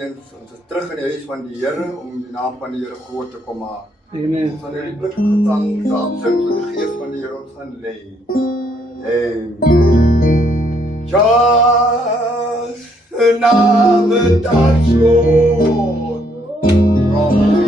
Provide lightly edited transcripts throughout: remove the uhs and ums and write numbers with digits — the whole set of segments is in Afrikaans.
En ons is terug in die huis van die Here om die naam van die Here groot te kom maak. Amen. Ons gaan hierdie blik gesang saam sing so die gees van die Here ons gaan lê. Amen. Just another touch, Lord, from you.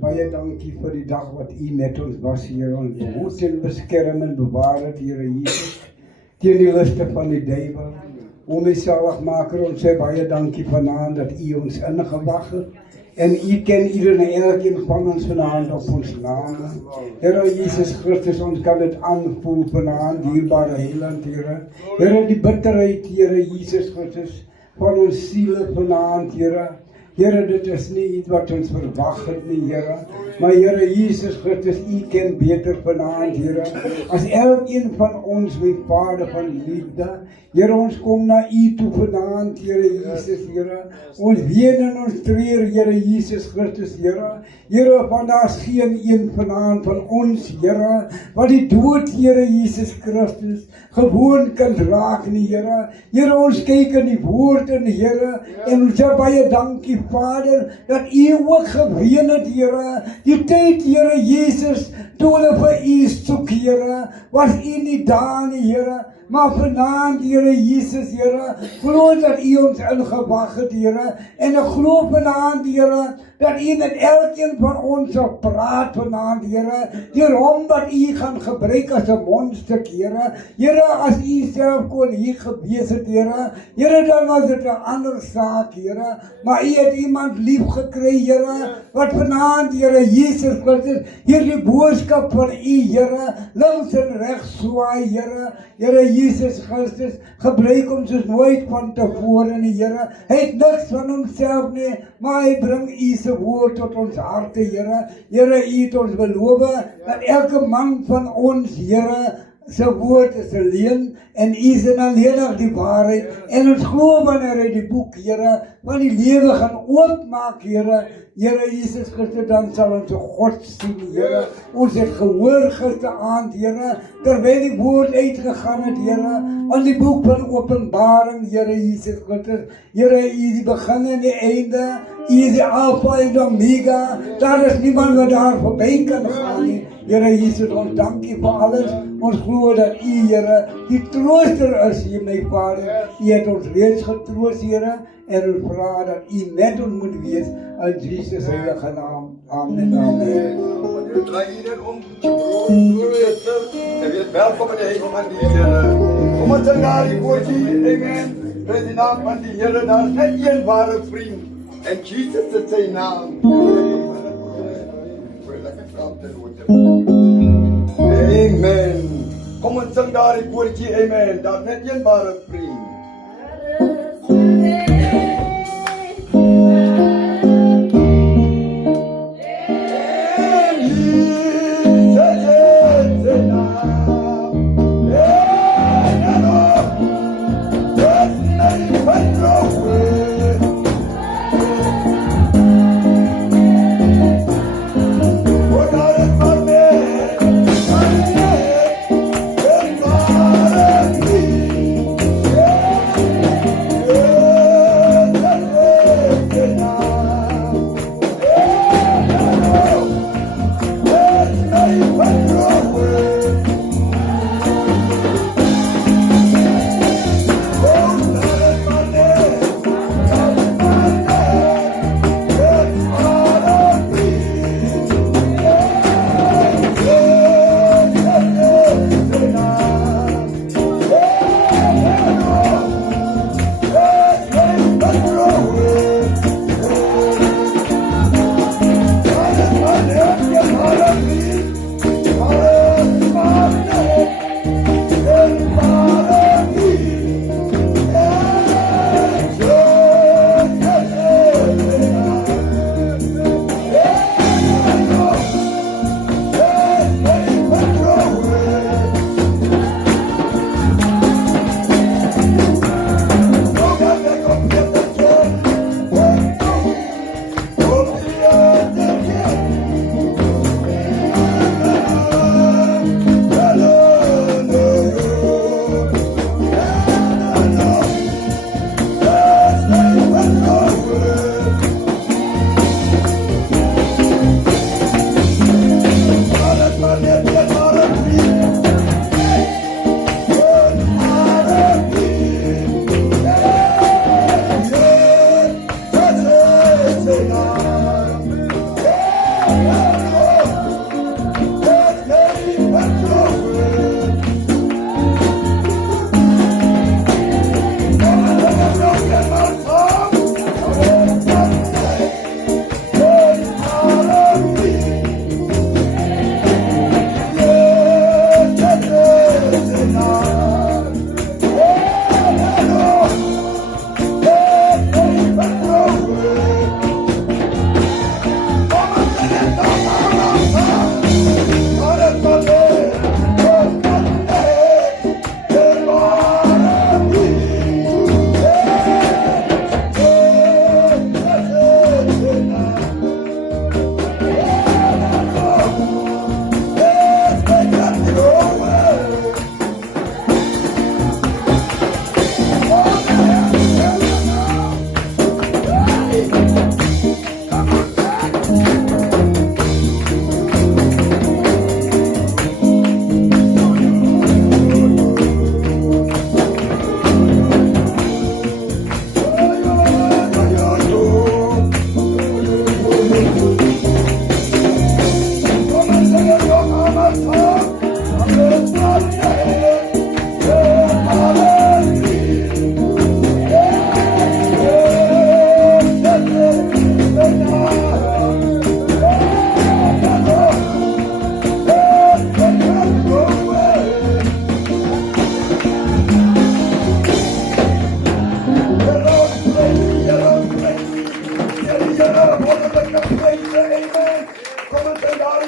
Baie dankie vir die dag wat U met ons was, Here. Ons behoed en beskerm en bewaar het, Here Jesus, teen die liste van die duiwel. O my saligmaker, ons sê baie dankie vanaand dat U ons ingewag het. En U ken ieder en elkeen van ons vanaand op ons name. Here Jesus Christus, ons kan dit aanvoel vanaand, dierbare Heiland, Here. Here, die bitterheid, Here Jesus Christus, van ons siele vanaand, Here. Here, dit is nie iets wat ons verwag het nie, Here. Maar Here Jesus Christus, U ken beter vanaand, Here. As elkeen van ons, my Vader van liefde, Here, ons kom na U toe vanaand, Here Jesus, Here. Ons ween en ons treur, Here Jesus Christus, Here. Here, want daar is geen een vanaand van ons, Here, wat die dood, Here Jesus Christus, gewoon kan raak nie, Here. Here, ons kyk in die woord in, Here, en ons sê baie dankie, Vader, dat U ook geween het, Here. Die tyd, Here Jesus, toe hulle vir U soek, Here, was U nie daar nie, Here. Maar vanaand, Here Jesus, Here, glo dat U ons ingewag het, Here, en ek glo vanaand, Here, dat U met elkeen van ons sal praat vanaand, Here, deur hom wat U gaan gebruik as 'n mondstuk, Here. Here, as U self kon hier gewees het, Here, Here, dan was dit 'n ander saak, Here, maar U het iemand lief gekry, Here, wat vanaand, Here Jesus Christus, hierdie boodskap van U, Here, links en regs swaai, Here. Here Jesus Christus, gebruik ons soos nooit van tevore nie, Here. Hy het niks van homself nie, maar hy bring U se woord tot ons harte, Here. Here, U het ons beloof dat elke man van ons, Here, se woord is 'n leuen en U is alleen die waarheid. En ons glo wanneer hy die boek, Here, van die lewe gaan oopmaak, Here. Here Jesus Christus, dan sal ons God sien, Here. Ons het gehoor gisteraand, Here, terwyl die woord uitgegaan het, Here, aan die boek van Openbaring, Here Jesus Christus. Here, U is die begin en die einde. U is die Alpha en die Omega. Daar is niemand wat daar voorbij kan gaan nie. Here Jesus, ons dankie vir alles. Ons glo dat U, Here, die trooster is, hier, my Vader. U het ons reeds getroost, Here, en ons vra dat U met ons moet wees, in Jesus heilige naam. Amen. Amen. We draai hier om, en wees welkom in die hemel van die Here. Kom ons sing daar die woordjie, amen. Prijs die naam van die Here, daar is net een ware vriend, en Jesus is sy naam. Amen. Kom ons sing daar die woordjie, amen. Daar is net een ware vriend.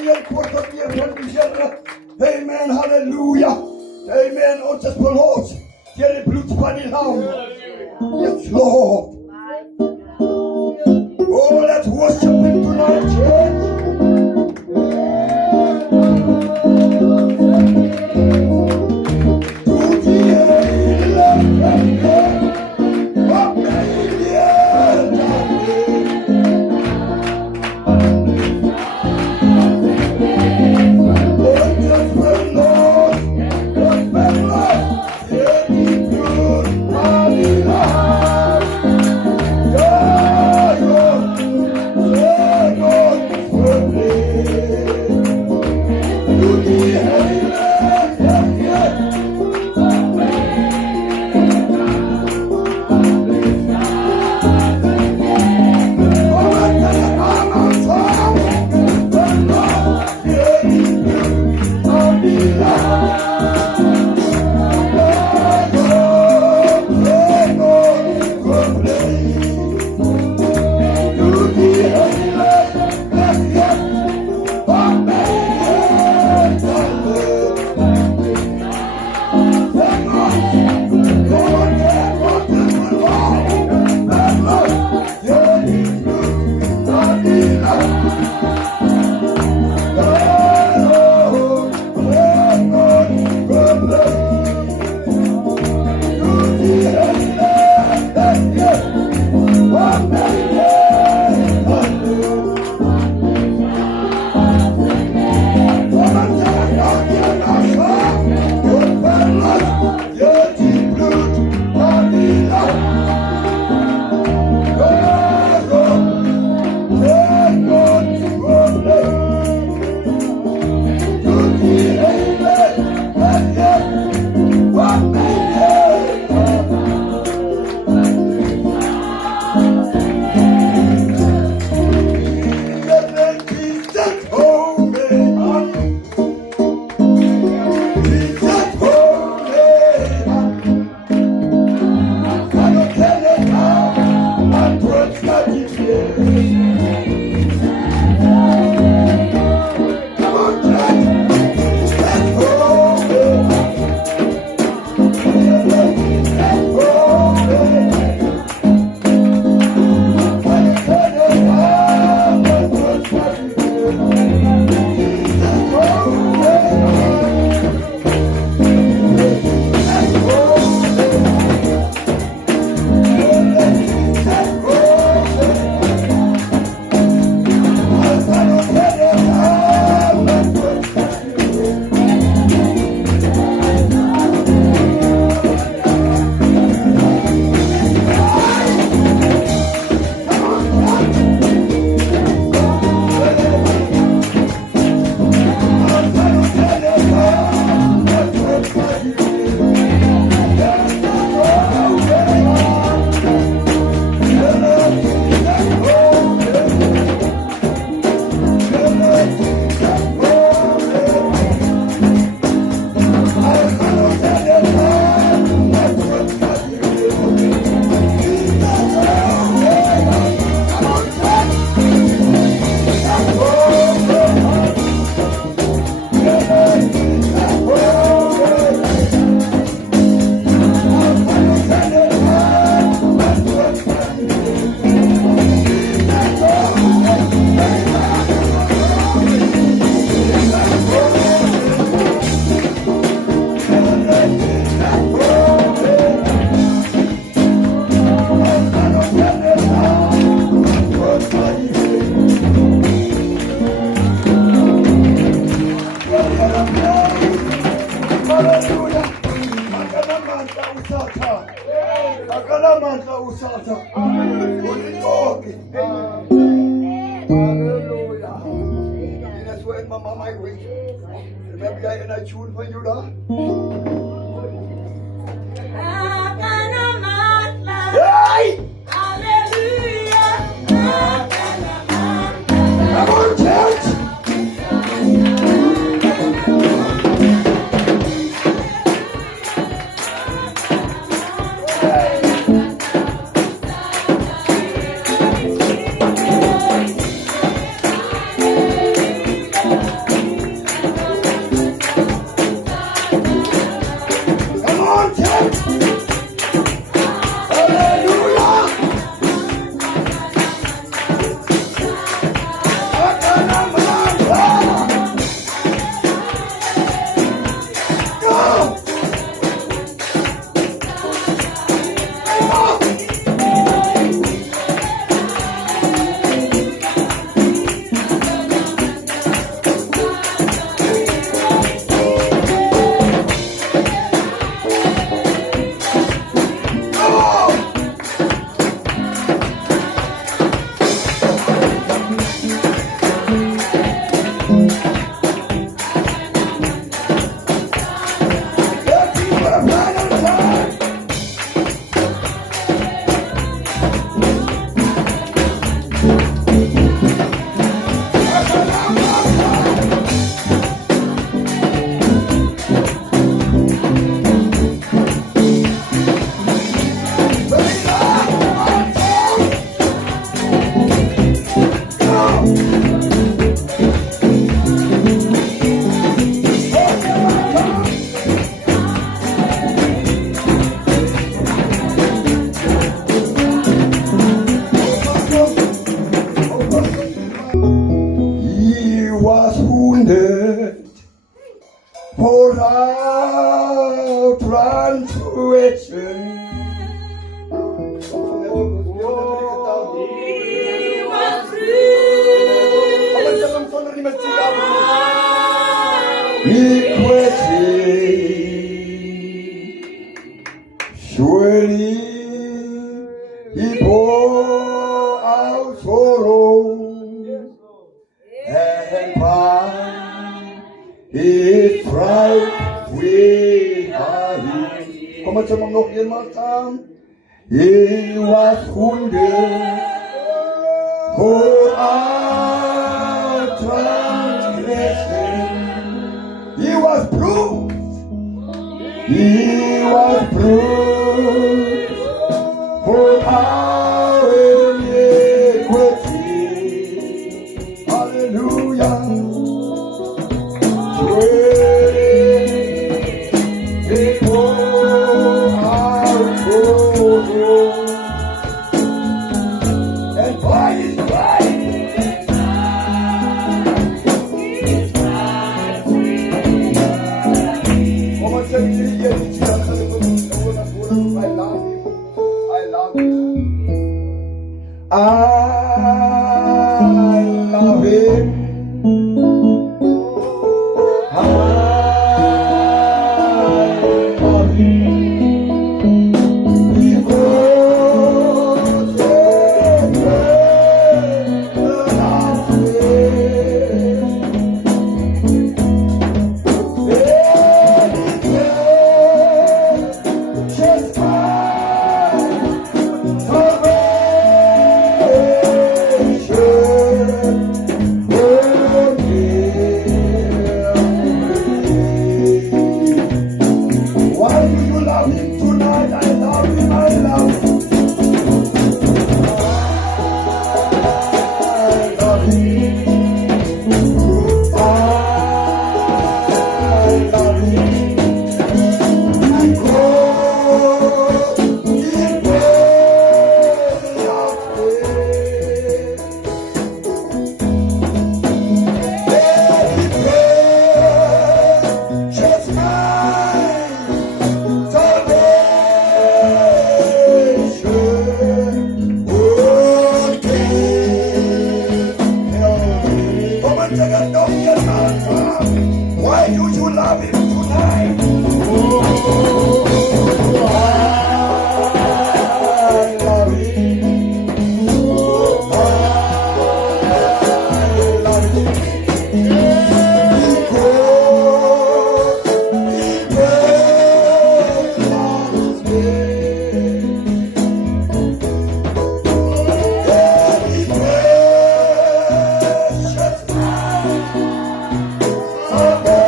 hier kurz auf ihr von die Schelle. Amen, Halleluja. Amen, und das Verlos. Ihre Blutspanilhaum. Yes, Lord. Oh, let's worship him tonight, church. pour out transgression. Surely he bore our sorrow and by his stripes we are healed. Kom met hem nog eenmaal samen. He was wounded for our transgression. He was bruised. He was bruised for our iniquity. Hallelujah. He bore our sorrow, and by his stripes I love him. I love him because he loves me. Just why do you love him tonight? I love him, I love him. I love him. I love him. Because he first loved me. Let me purchase mine salvation. Come and take a dog in your mouth. Why do you love him tonight? I love him. I love him. Because he first loves me. And he purchased my salvation.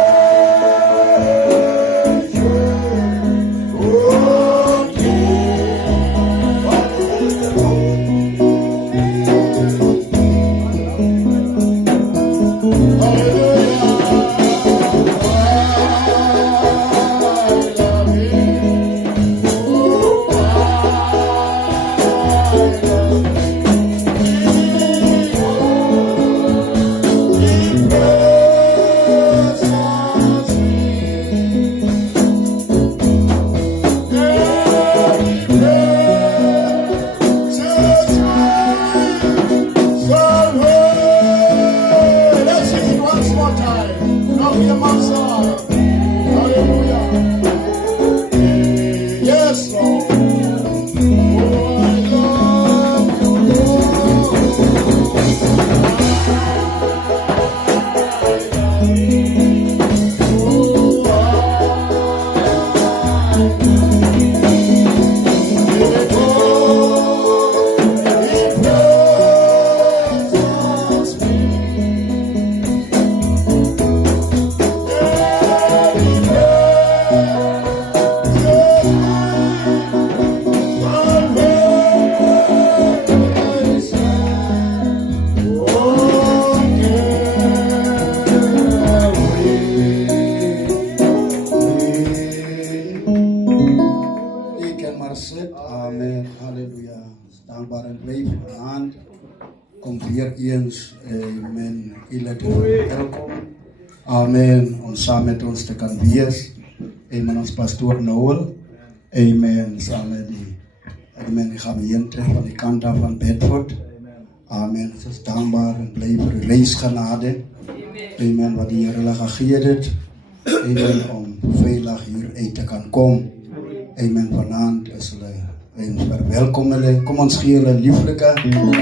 Oh, Let's sing it once more time. Now hear my song. Hallelujah. Yes, Lord. Oh, I love you, Amen. Halleluja. Dankbaar en blijf aan. Kom weer eens. Amen. Welkom. Amen. Om saam met ons te kan wees. Amen. Ons pastoor Noel. Amen. Saam met die gemeente van die kant af van Bedford. Amen. Ons is dankbaar en blij vir die reisgenade. Amen. Wat die Here hulle gegee het. Amen. Om veilig hier uit te kan kom. Amen. Vanaand is hulle verwelkom hulle. Kom ons gee hulle lieflike hande.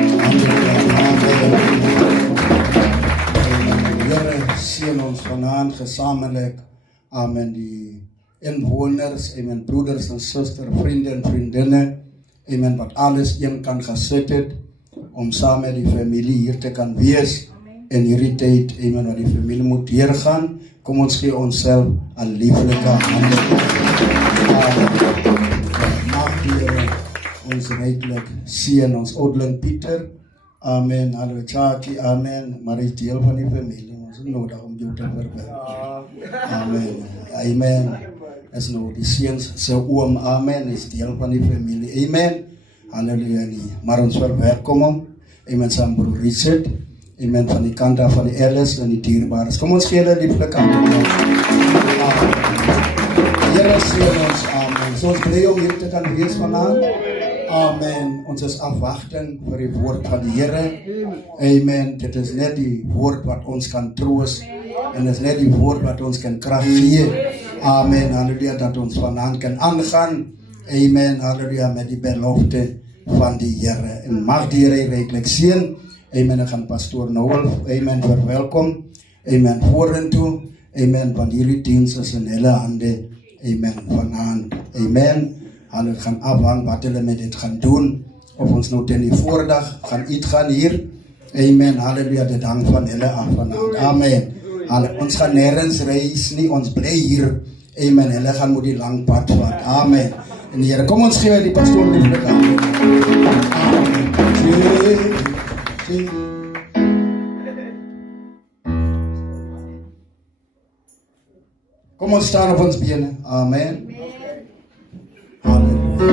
Here seën ons vanaand gesamentlik. Amen. Die inwoners, amen, broeders en susters, vriende en vriendinne, amen, wat alles een kan gesit het, om saam met die familie hier te kan wees, en hierdie tyd, amen, wat die familie moet deurgaan, kom ons gee onsself 'n lieflike hande. Mag die Here ons ryklik seën, ons oudeling Pieter, amen, hallo Chaki, amen, maar is deel van die familie, ons is nodig om jou te verwelkom. Amen, amen. Is nou die seuns se oom, amen, is deel van die familie, amen, halleluja nie, maar ons verwelkom hom, amen, saam broer Richard, amen, van die kant af van die Ellis en die dierbares, kom ons gee hulle lieflik aan, amen, Here seën ons, amen, so ons bly om hier te kan wees vanavond, amen, ons is afwagting vir die woord van die Here, amen, dit is net die woord wat ons kan troos, en dit is net die woord wat ons kan krag gee, amen, halleluja, dat ons vanavond kan aangaan, amen, halleluja, met die belofte van die Here, en mag die Here ryklik seën, amen, ek gaan pastoor Noel, amen, verwelkom, amen, vorentoe, amen, want hierdie diens is in hulle hande, amen, vanavond, amen, hulle gaan afhang wat hulle met dit gaan doen, of ons nou ten die voordag gaan uitgaan hier, amen, halleluja, dit hang van hulle af vanavond, amen, ons gaan nergens reis nie, ons bly hier, amen, hulle gaan moet die lang pad vat, amen, en die Here, kom ons gee die pastoor lieflik aan, amen, kom ons staan op ons bene, amen, halleluja,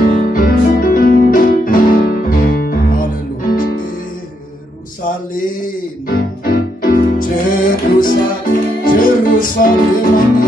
halleluja, Jerusalem, Jerusalem, Jerusalem,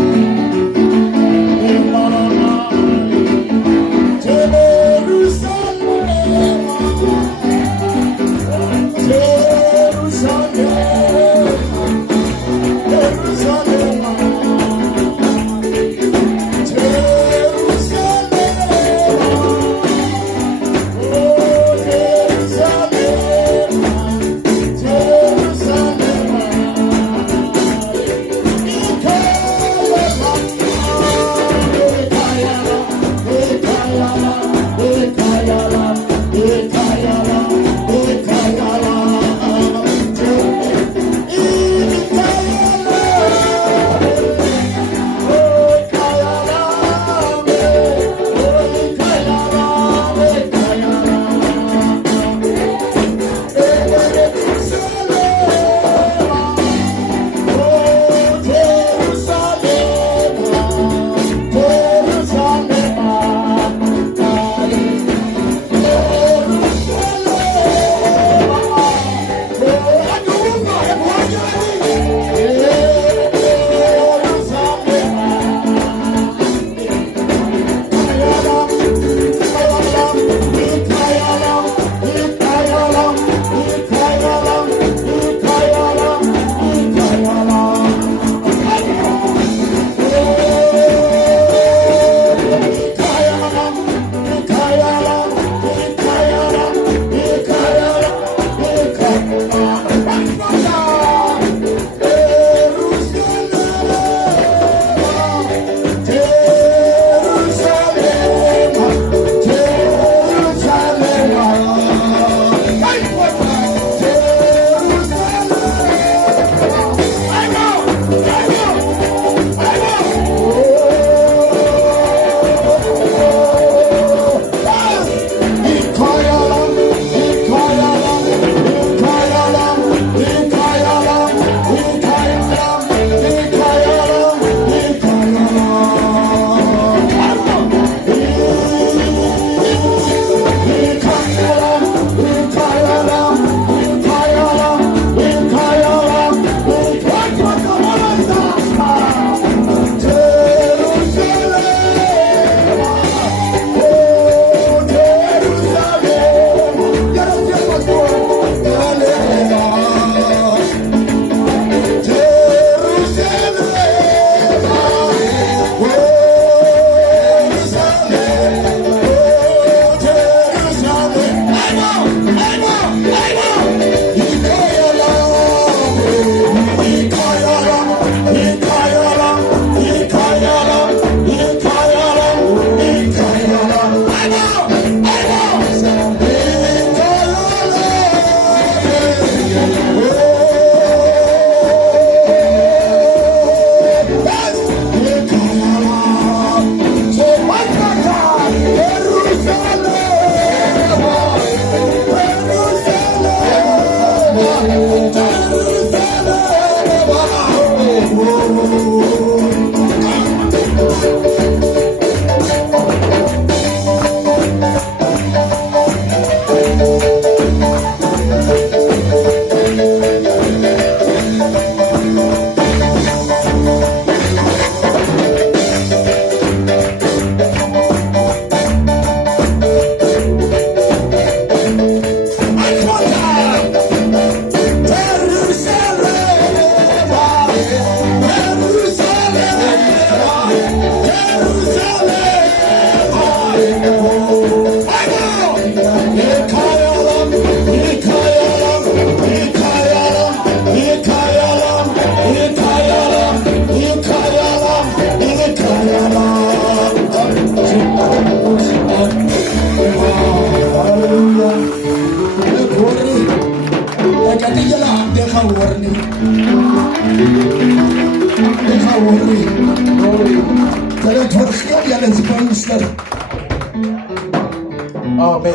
Amen.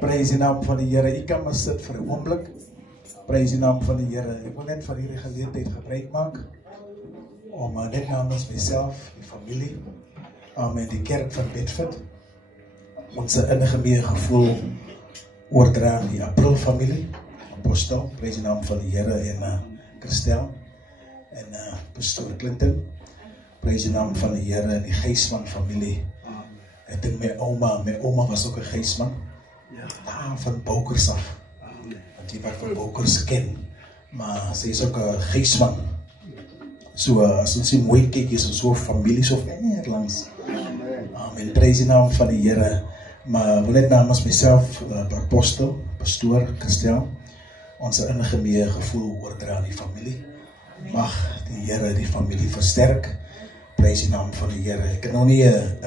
Praise die naam van die Here. Ek kan maar sit vir 'n oomblik. Praise die naam van die Here. Ek wil net van hierdie geleentheid gebruik maak om net namens myself, die familie, amen, die kerk van Bedford, ons innige meegevoel oordra aan die April familie, apostel, praise die naam van die Here, en Christel en pastoor Clinton, praise die naam van die Here, en die Geisman familie. Ek dink my oma was ook 'n Geisman. Daar van Boukers af. Want jy wat van Boukers ken. Maar sy is ook 'n Geisman. So as ons die mooi kyk, is ons so familie so ver langs. Amen. Praise die naam van die Here. Maar wil net namens myself, apostel, pastoor Christel, ons innige meegevoel oordra aan die familie. Mag die Here die familie versterk. Prys die naam van die Here. Ek het nog nie 'n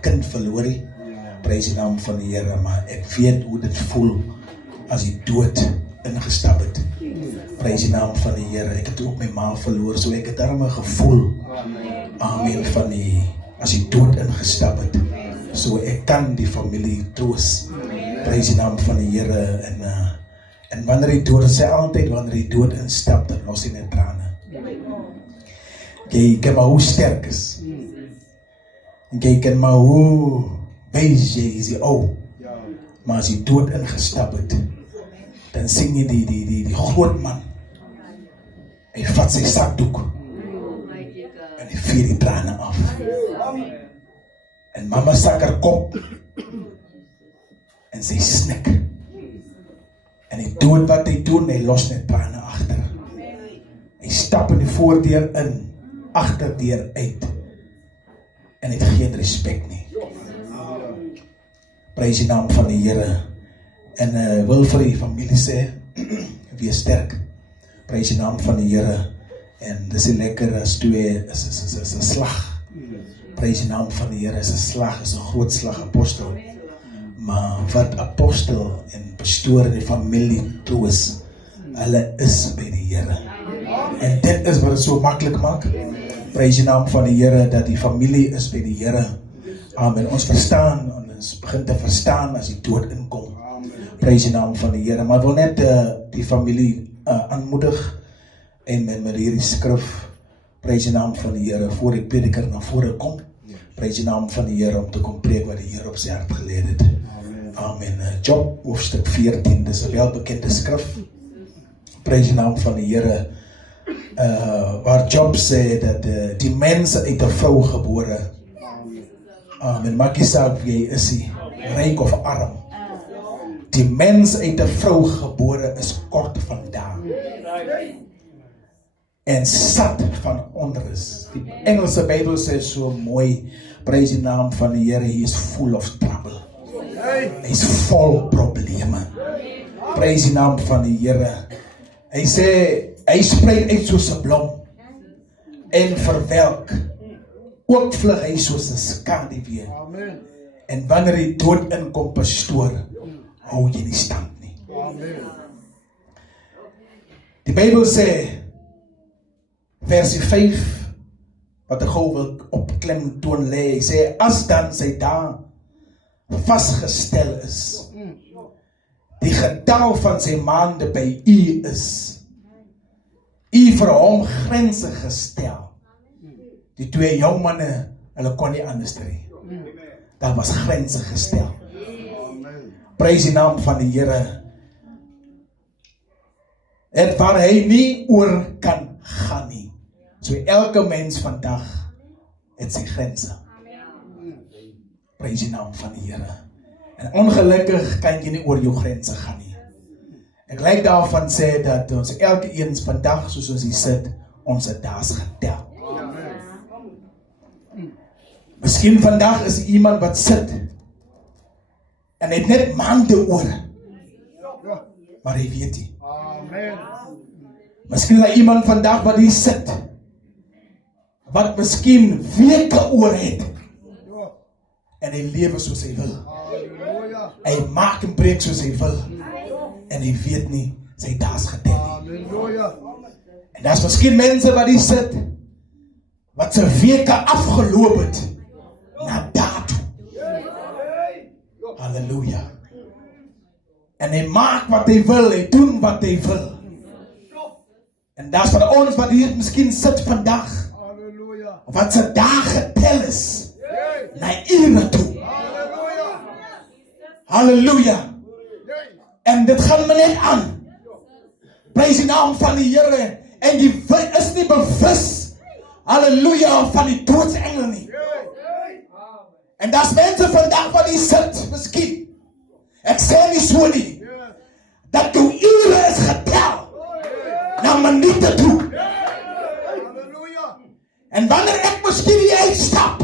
kind verloor nie. Prys die naam van die Here, maar ek weet hoe dit voel as die dood ingestap het. Prys die naam van die Here. Ek het ook my ma verloor, so ek het daarom 'n gevoel. Amen van die as die dood ingestap het. So ek kan die familie troos. Prys die naam van die Here, en wanneer die dood, sê altyd wanneer die dood instap, dan los hy net trane. Kyk maar hoe sterk is. Kyk maar hoe wys jy is die ou. Maar as die dood ingestap het, dan sien jy die groot man. Hy vat sy sakdoek en hy vier die trane af. En mama sakker kom en sy snik. En die dood wat hy doen, hy los net trane agter. Hy stap in die voordeur in, agterdeur uit, en het geen respek nie. Prys die naam van die Here, en wil vir die familie sê, wees sterk. Prys die naam van die Here, en dis nie lekker as twee, is 'n slag. Prys die naam van die Here, is 'n slag, is 'n groot slag, apostel. Maar wat apostel en pastoor en die familie troos, hulle is by die Here. En dit is wat het so maklik maak. Prys die naam van die Here, dat die familie is by die Here. Amen. Ons verstaan, ons begin te verstaan as die dood inkom. Prys die naam van die Here. Maar ek wil net die familie aanmoedig, en met hierdie skrif, prys die naam van die Here, voor die prediker na vore kom. Prys die naam van die Here, om te kom preek wat die Here op sy hart geleid het. Amen. Job, hoofstuk 14, dis 'n welbekende skrif. Prys die naam van die Here, waar Job sê, dat die mens uit 'n vrou gebore. Amen. Maak nie saak wie jy is, ryk of arm. Die mens uit 'n vrou gebore is kort van dae. En sat van onrus. Die Engelse Bybel sê so mooi, prys die naam van die Here, he is full of trouble. Hy is vol probleme. Prys die naam van die Here. Hy sê, hy spruit uit soos 'n blom, en verwelk, ook vlug hy soos 'n skaduwee. En wanneer die dood inkom, pastoor, hou jy nie stand nie. Die Bybel sê, versie 5, wat ek gou wil opklem toon lê, hy sê, as dan sy dae vasgestel is, die getal van sy maande by u is, U vir hom grense gestel. Die twee jong manne, hulle kon nie anders nie. Daar was grense gestel. Prys die naam van die Here. En waar hy nie oor kan gaan nie. So elke mens vandag het sy grense. Prys die naam van die Here. En ongelukkig kan jy nie oor jou grense gaan nie. Ek lyk daarvan sê dat ons elke eens vandag soos ons hier sit, ons daas getel. Miskien vandag is iemand wat sit en het net maande oor, maar hy weet nie. Miskien is daar iemand vandag wat hier sit, wat miskien weke oor het, en hy lewe soos hy wil. Hy maak en breek soos hy wil, en hy weet nie, sy daas getel nie. En daar is miskien mense wat hier sit, wat sy weke afgeloop het, na daartoe. Halleluja. En hy maak wat hy wil, hy doen wat hy wil. En dat is van ons wat hier miskien sit vandag, wat sy dag getel is, na ure toe. Halleluja. En dit gaan my net aan. Prys die naam van die Here, en jy is nie bewus, halleluja, van die doodsengel nie. En dat is mense vandag wat hier sit, miskien. Ek sê nie so nie, dat jou ure is getel, na minute toe. En wanneer ek miskien hier uitstap,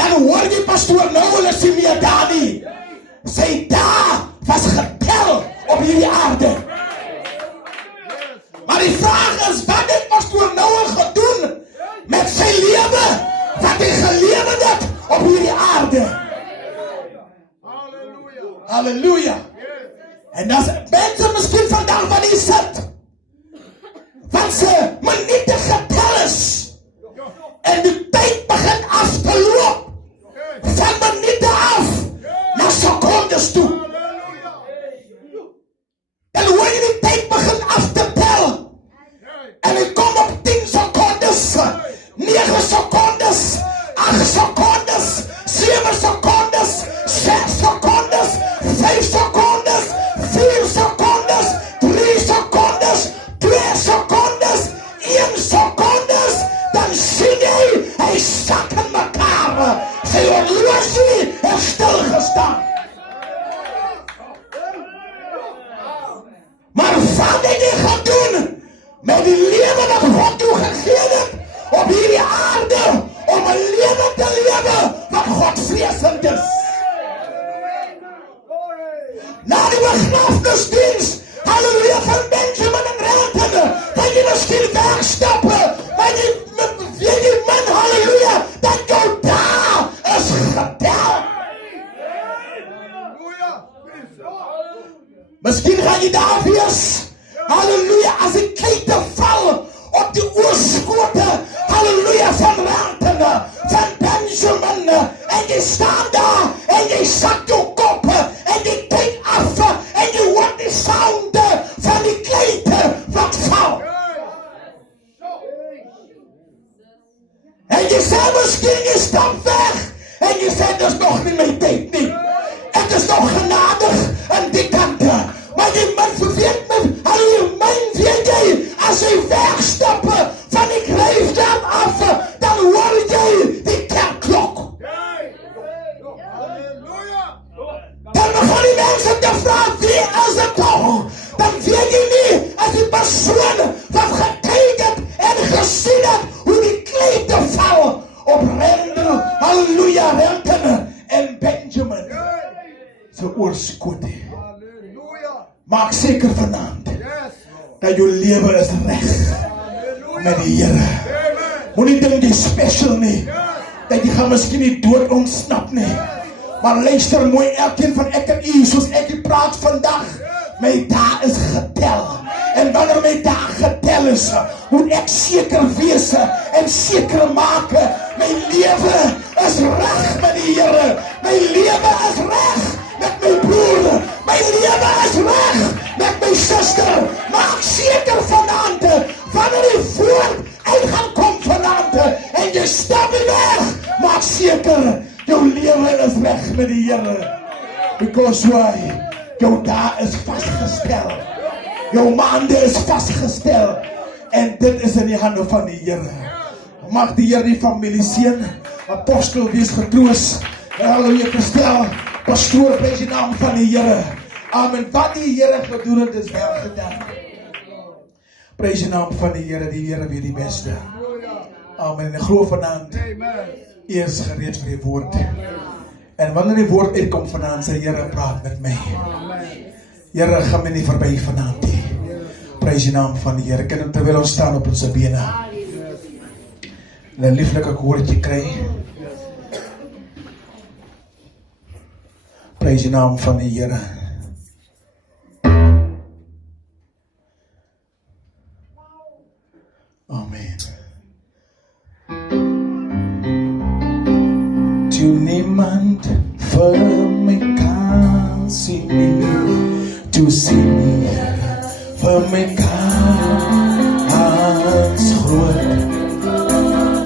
dan hoor die pastoor, nou is hy meer daar nie. Sy daar was getel op hierdie aarde. Maar die vraag is, wat het pastoor nou gedoen met sy lewe, wat hy gelewe het op hierdie aarde? Halleluja. En dat is mense miskien vandag wat hier sit, wat sy minute getel is, en die tyd begin af te loop, van minute af, na secondes toe. En hoe jy die tyd begin af te tel, en hy kom op 10 secondes, 9 secondes, 8 secondes, 7 secondes, 6 secondes, 5 secondes, 4 secondes, 3 secondes, 2 secondes, 1 secondes, dan sien hy sak in mekaar, sy horlosie is stilgestaan. Maar wat het jy gedoen met die lewe wat God jou gegee het op hierdie aarde, om 'n lewe te lewe wat Godvreesend is? Na die begrafnisdiens, halleluja, van Benjamin en Relton, dat jy miskien wegstap, maar jy man, halleluja, dat jou daar is getel. Miskien gaan jy daar wees, halleluja, as die kleite val op die oorskote, halleluja, van Relton, van Benjamin, en jy staan daar, en jy sak jou kop, en jy kyk af, en jy hoor die sound van die kleite wat val. En jy sê miskien, jy stap weg, en jy sê, dit is nog nie my tyd nie. Het is nog genadig in die kante. Maar die man weet my, halleluja, man weet jy, as jy wegstap van die gryfdam af, dan hoor jy die kerkklok. Dan begon die mense te vraag, wie is het toch? Dan weet jy nie, as die persoon wat gekyk het en gesien het, hoe die kleite val op Rendel, halleluja, Relton en Benjamin. So oorskoot hy. Maak seker vanaand, dat jou lewe is reg met die Here. Moenie dink jy special nie, dat jy gaan miskien nie dood ontsnap nie. Maar luister mooi, elkeen van ek en u, soos ek die praat vandag, my dag is getel. En wanneer my dag getel is, moet ek seker wees en seker maak, my lewe is reg met die Here. My lewe is reg met my broer. My lewe is reg met my suster. Maak seker vanaand, wanneer die woord uit gaan kom vanaand, en jy stap nie weg, maak seker, jou lewe is weg met die Here. Because why? Jou dae is vastgestel. Jou maande is vastgestel. En dit is in die hande van die Here. Mag die Here die familie seën. Apostel, wees getroos. Halleluja, Christel. Pastoor, prys die naam van die Here. Amen. Wat die Here gedoen het, is wel gedaan. Prys die naam van die Here weet die beste. Amen. En ek glo vanaand, eers gereed vir die woord. En wanneer die woord uitkom vanaand, sê Here, praat met my. Here, gaan my nie verby vanaand nie. Prys die naam van die Here. Ken hom terwyl ons staan op ons bene. En 'n lieflike woordjie kry. Prys die naam van die Here. Amen. Toe niemand vir my kan sien nie, toe sien nie vir my kans groot.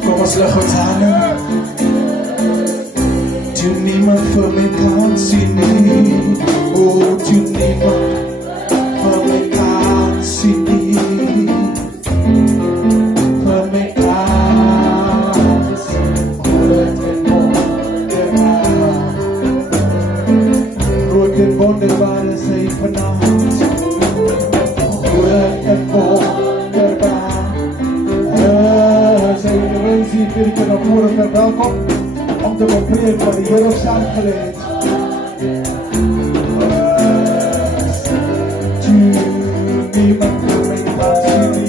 Kom ons lig ons hande. Toe niemand vir my kan sien nie, oh, toe niemand vir my kan sien nie, vir my kans groot en wonderbaar. Groot en wonderbaar is hy vanavond. Groot en wonderbaar. Sy gewensie kerk en op voor verwelkom om te bepreek wat die Here ons aangeleid. Niemand vir my kan sien nie.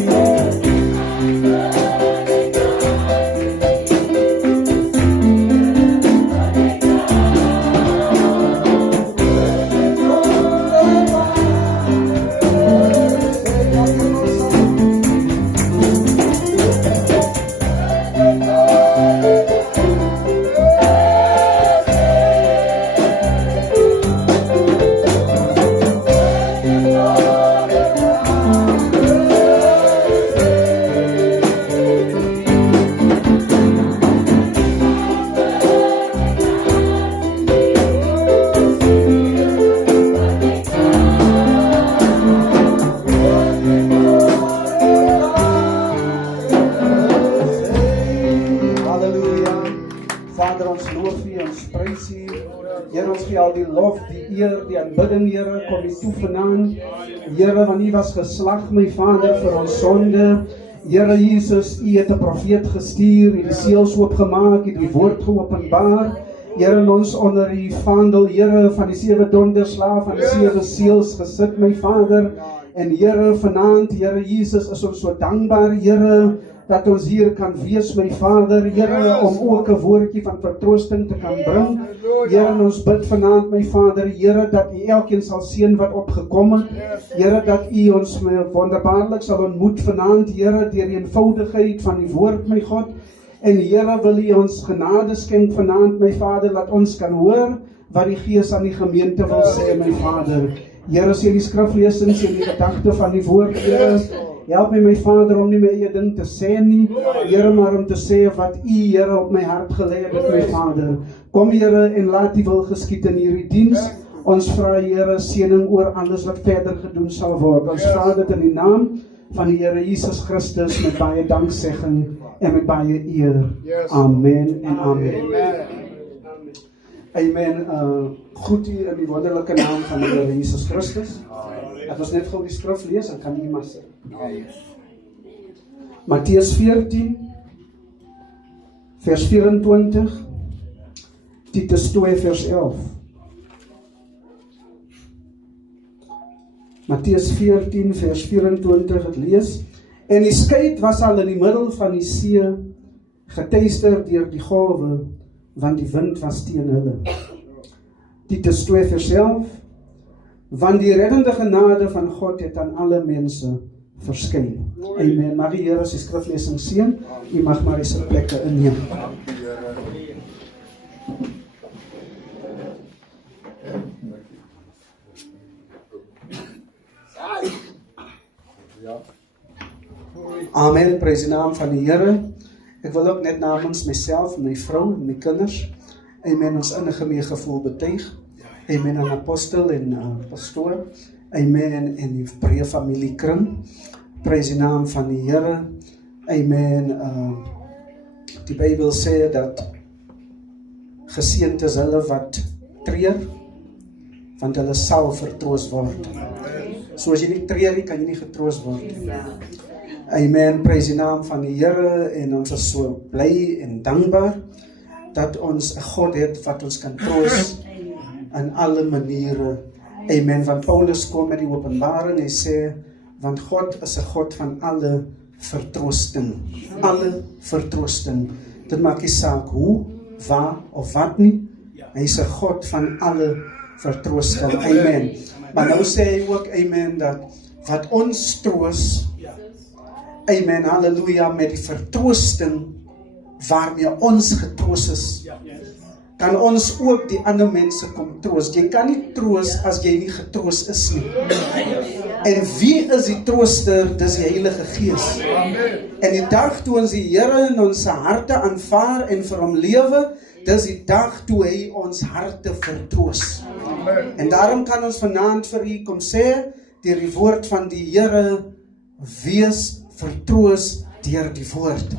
Die aanbidding, Here, kom U toe vanaand. Here, want U was geslag, my Vader, vir ons sonde. Here Jesus, U het 'n profeet gestuur, U het die seels oopgemaak, U het die woord geopenbaar. Here, in ons onder U vaandel, Here, van die 7 donderslae, van die 7 seels gesit, my Vader. En Here, vanaand, Here Jesus, is ons so dankbaar, Here, dat ons hier kan wees, my Vader, Here, om ook 'n woordjie van vertroosting te kan bring. Here, en ons bid vanaand, my Vader, Here, dat U elkeen sal seën wat opgekom het. Here, dat U ons wonderbaarlik sal ontmoet vanaand, Here, deur die eenvoudigheid van die woord, my God. En Here, wil U ons genade skenk vanaand, my Vader, dat ons kan hoor wat die Gees aan die gemeente wil sê, my Vader. Here, as jy die skriflesing, sien die gedagte van die woord, Here, help my Vader, om nie my eie ding te sê nie, Here, maar om te sê wat U, Here, op my hart gelê het, my Vader. Kom, Here, en laat U wil geskied in hierdie diens. Ons vra, Here, seëning oor alles wat verder gedoen sal word. Ons vra dit in die naam van die Here Jesus Christus, met baie danksegging en met baie eer. Amen en amen. Amen. Groet U in die wonderlike naam van die Here Jesus Christus. Ek was net gou die skrif lees, en kan U maar sê. Matteus 14, vers 24, Titus 2, vers 11. Matteus 14, vers 24, het lees, en die skei was al in die middel van die see, getuister deur die golwe, want die wind was teen hulle. Titus 2, vers 11, want die reddende genade van God het aan alle mense verskyn. Amen. Mag die Here sy skriflesing seën. U mag maar die sitplekke inneem. Amen, prys die naam van die Here. Ek wil ook net namens myself, my vrou en my kinders, amen, ons innige meegevoel betuig. Amen, aan apostel en pastoor. Amen, en die breë familiekring. Prys die naam van die Here. Amen. Die Bybel sê dat geseënd is hulle wat treur, want hulle sal vertroos word. So as jy nie treur nie, kan jy nie getroos word. Amen, prys die naam van die Here, en ons is so bly en dankbaar dat ons 'n God het wat ons kan troos in alle maniere. Amen, want Paulus kom met die openbaring, hy sê, want God is 'n God van alle vertroosting. Alle vertroosting. Dit maak nie saak hoe, waar of wat nie. Hy is 'n God van alle vertroosting. Amen. Maar nou sê hy ook, amen, dat wat ons troos, amen, halleluja, met die vertroosting waarmee ons getroos is, kan ons ook die ander mense kom troos. Jy kan nie troos as jy nie getroos is nie. En wie is die trooster? Dis die Heilige Gees. En die dag toe ons die Here in ons harte aanvaar en vir hom lewe, dis die dag toe hy ons harte vertroos. En daarom kan ons vanaand vir u kom sê, deur die woord van die Here, wees vertroos deur die woord.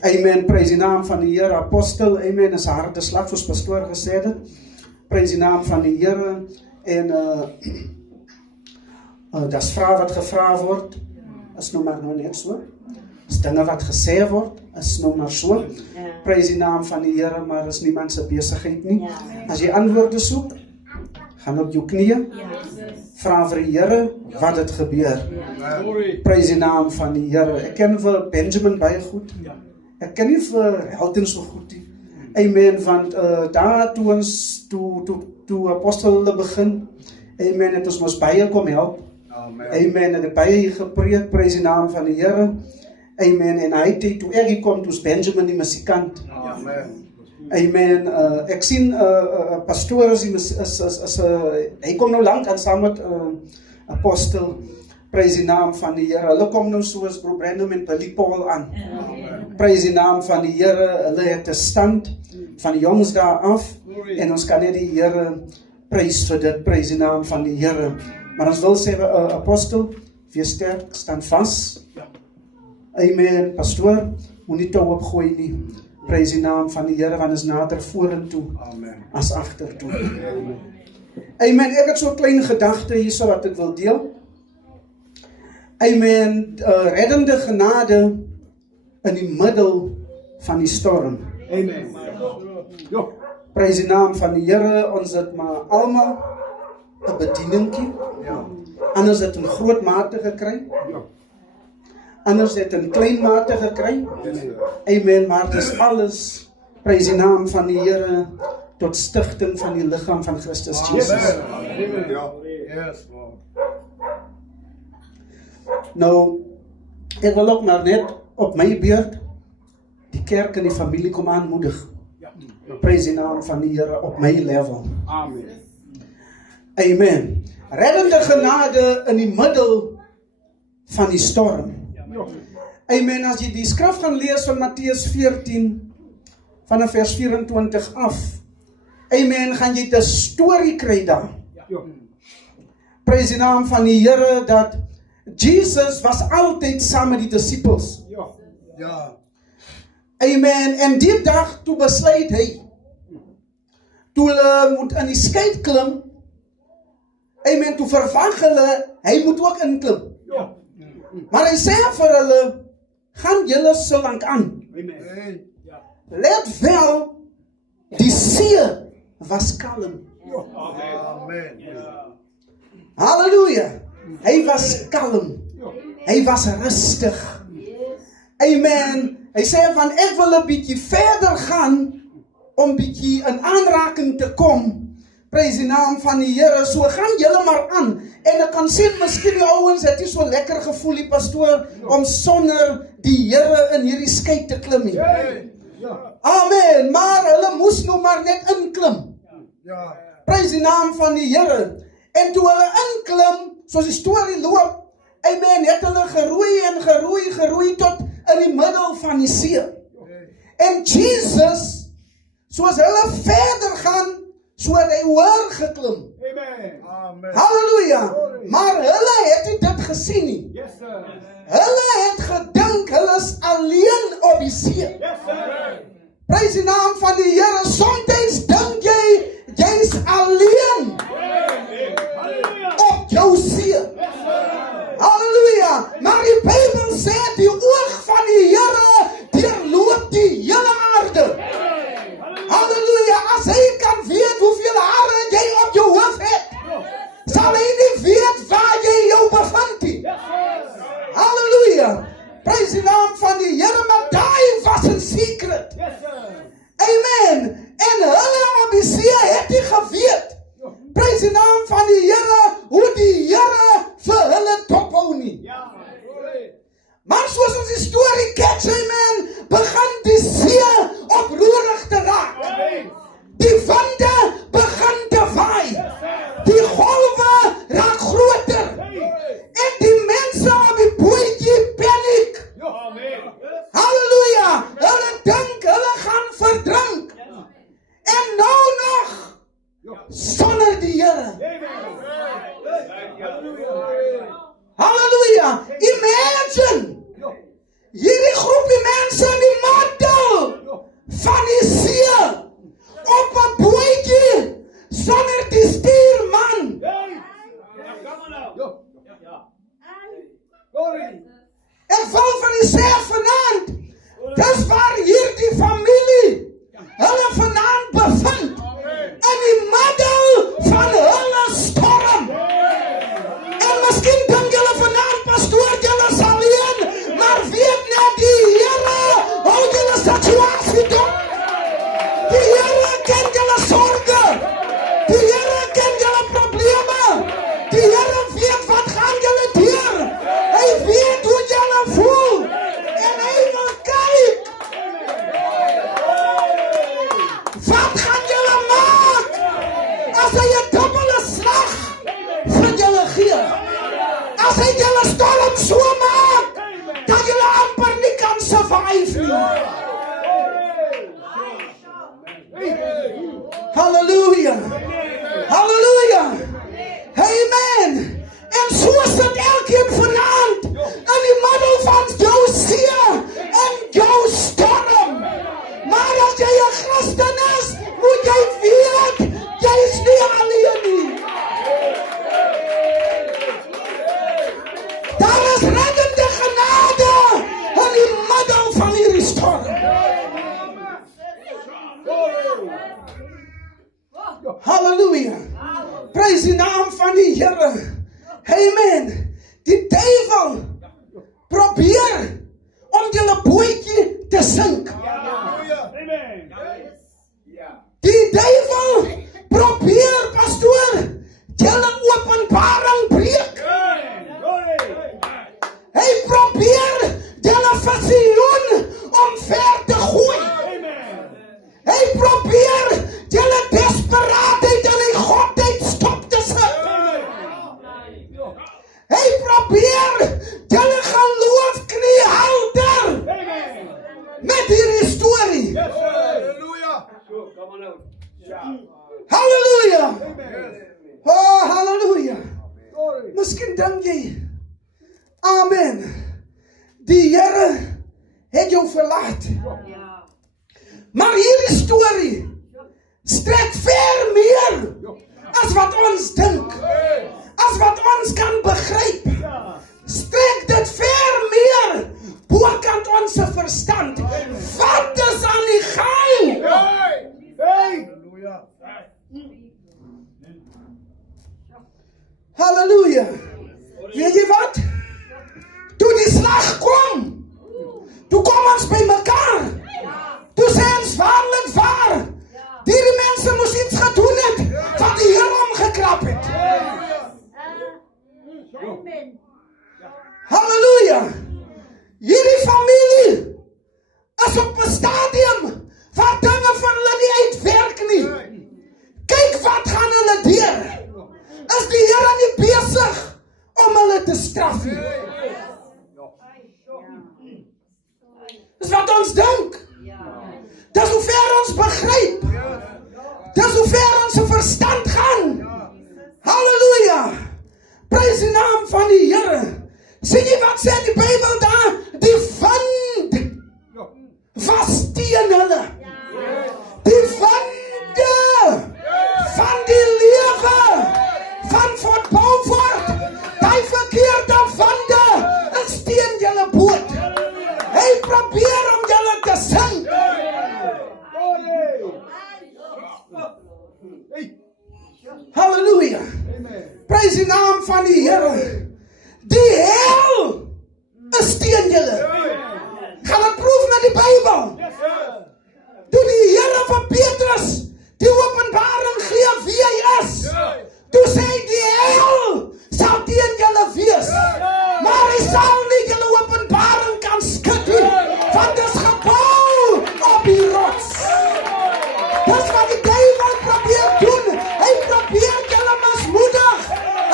Amen, prys die naam van die Here. Apostel, amen, is 'n harde slag, soos pastoor gesê het. Prys die naam van die Here. En dis vrae wat gevra word, is nou maar nou net so. Is dinge wat gesê word, is nou maar so. Prys die naam van die Here, maar is niemand se besigheid nie. As jy antwoorde soek, gaan op jou knieë, vra vir die Here wat het gebeur. Prys die naam van die Here. Ek ken vir Benjamin baie goed. Ek ken nie vir Helton so goed nie. Amen, want daar toe ons, toe apostel hulle begin, amen, het ons mos baie kom help. Amen, het baie hier gepreek, prys die naam van die Here. Amen, en hy het toe ek kom, toe's Benjamin die musikant. Amen, ek sien pastoor hy kom nou lank aan saam met apostel, prys die naam van die Here. Hulle kom nou soos Bro Brandon en Billy Paul aan. Prys die naam van die Here. Hulle het 'n stand van die jongs daar af, en ons kan net die Here prys vir dit, prys die naam van die Here. Maar ons wil sê, apostel, wees sterk, staan vas. Amen, pastoor, moenie toe opgooi nie. Prys die naam van die Here, want is nader vorentoe as agtertoe. Amen, ek het so 'n klein gedagte hierso wat ek wil deel. Amen, reddende genade in die middel van die storm. Amen. Prys die naam van die Here, ons het maar almal 'n bedieningkie. Anders het in groot mate gekry. Anders het in klein mate gekry. Amen, maar dit is alles, prys die naam van die Here, tot stigting van die liggaam van Christus Jesus. Nou, ek wil ook maar net op my beurt die kerk en die familie kom aanmoedig. Prys die naam van die Here op my level. Amen. Reddende genade in die middel van die storm. Amen, as jy die skrif gaan lees van Matteus 14, vanaf vers 24 af, amen, gaan jy 'n storie kry daar. Prys die naam van die Here, dat Jesus was altyd saam met die disippels. Amen, en die dag toe besluit hy, toe hulle moet in die skei klim, amen, toe verwag hulle, hy moet ook inklim. Maar hy sê vir hulle, gaan julle so lank aan. Let wel, die see was kalm. Halleluja. Hy was kalm. Hy was rustig. Amen. Hy sê van, ek wil 'n bietjie verder gaan, om bietjie in aanraking te kom. Prys die naam van die Here. So gaan julle maar aan. En ek kan sien, miskien die ouens het nie so lekker gevoel, die pastoor, om sonder die Here in hierdie skei te klim nie. Amen. Maar hulle moes nou maar net inklim. Prys die naam van die Here. En toe hulle inklim, soos die storie loop, amen, het hulle geroei en geroei tot in die middel van die see. En Jesus, soos hulle verder gaan, so het hy hoër geklim. Halleluja. Maar hulle het nie dit gesien nie. Hulle het gedink, hulle is alleen op die see. Prys die naam van die Here. Soms dink jy's alleen op jou see. Halleluja. Maar die Bybel sê, die oog van die Here deurloop die hele aarde. Halleluja. As hy kan weet hoeveel hare jy op jou hoof het, sal hy nie weet waar jy jou bevind nie. Halleluja. Prys die naam van die Here, maar daai was 'n secret. Amen. En hulle op die see het nie geweet, prys die naam van die Here, hoe die Here vir hulle dophou nie. Maar soos ons die storie catch, amen, begin die see oproerig te raak. Die winde begin te waai. Die golwe raak groter. En die mense op die bootjie paniek. Halleluja. Hulle dink hulle gaan verdrink. En nou nog sonder die Here. Halleluja. Imagine hierdie groepie mense in die middel van die see op 'n bootjie sonder die stuurman. Ek wil van die sê vanaand, dis waar hierdie familie hulle vanaand bevind, in die middel van hulle storm. En miskien dink julle vanaand, pastoor, julle is alleen, maar weet net die Here hou julle situasie dop. Die Here ken julle sorge. Die Here ken julle probleme. Die Here weet wat gaan julle deur. Hy weet hoe julle voel. En hy wil kyk. Wat gaan julle maak as hy 'n dubbele slag vir julle gee? As hy julle storm so maak dat julle amper nie kan survive nie. Halleluja. Halleluja. Amen. En so sit elkeen vanaand in die middel van jou see en jou storm. Maar as jy 'n Christen is, moet jy weet, jy is nie alleen nie. Daar is reddende genade in die middel van hierdie storm. Halleluja. Prys die naam van die Here. Amen. Die duivel probeer om julle bootjie te sink. Die duivel probeer, pastoor, julle openbaring breek. Hy probeer julle visioen omver te gooi. Hy probeer julle desperaatheid en die godheid stop te sit. Hy probeer julle geloof kniehalter met hierdie storie. Halleluja. Oh, halleluja. Miskien dink jy, amen, die Here het jou verlaat. Maar hierdie storie strek ver meer as wat ons dink, as wat ons kan begryp. Strek dit ver meer bokant ons verstand. Wat is aan die gang? Halleluja. Weet jy wat? Toe die slag kom, toe kom ons by mekaar. Toe sê ons waarlik waar, die mense moes iets gedoen het, wat die Here omgekrap het. Halleluja. Hierdie familie is op 'n stadium waar dinge van hulle nie uitwerk nie. Kyk wat gaan hulle deur. Is die Here nie besig om hulle te straf nie? julle. Die wande van die lewe van Fort Beaufort, die verkeerde wande is teen julle boot. Hy probeer om julle te sing. Halleluja. Prys die naam van die Here. Die hel is teen julle. Gaan dit proef met die Bybel. Toe die Here vir Petrus die openbaring gee wie hy is, toe sê hy die hel sal teen julle wees, maar hy sal nie julle openbaring kan skud nie, want dit is gebou op die rots. Dis wat die duivel probeer doen. Hy probeer julle mismoedig.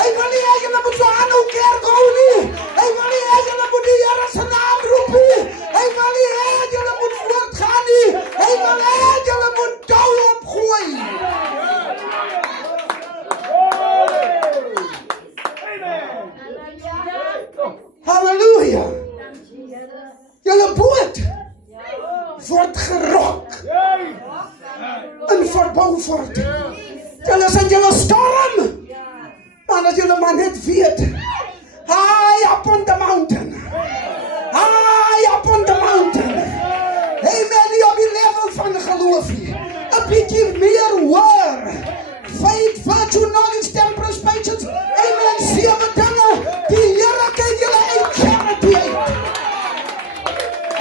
Hy wil nie hê julle moet so aanhou kerk hou nie. Hy wil nie hê julle moet die Here se naam roep nie. Hy wil nie hê julle moet voortgaan nie. Hy wil hê julle moet dou opgooi. Halleluja. Julle boot word gerok in Fort Beaufort. Julle is in julle storm. Maar as julle maar net weet, high up on the mountain. High up on the mountain. Amen, nie op die level van geloof nie. 'n bietjie meer hoor. Faith, virtue, knowledge, temperance, patience. Amen, 7 dinge. Die Here kyk julle uit charity uit.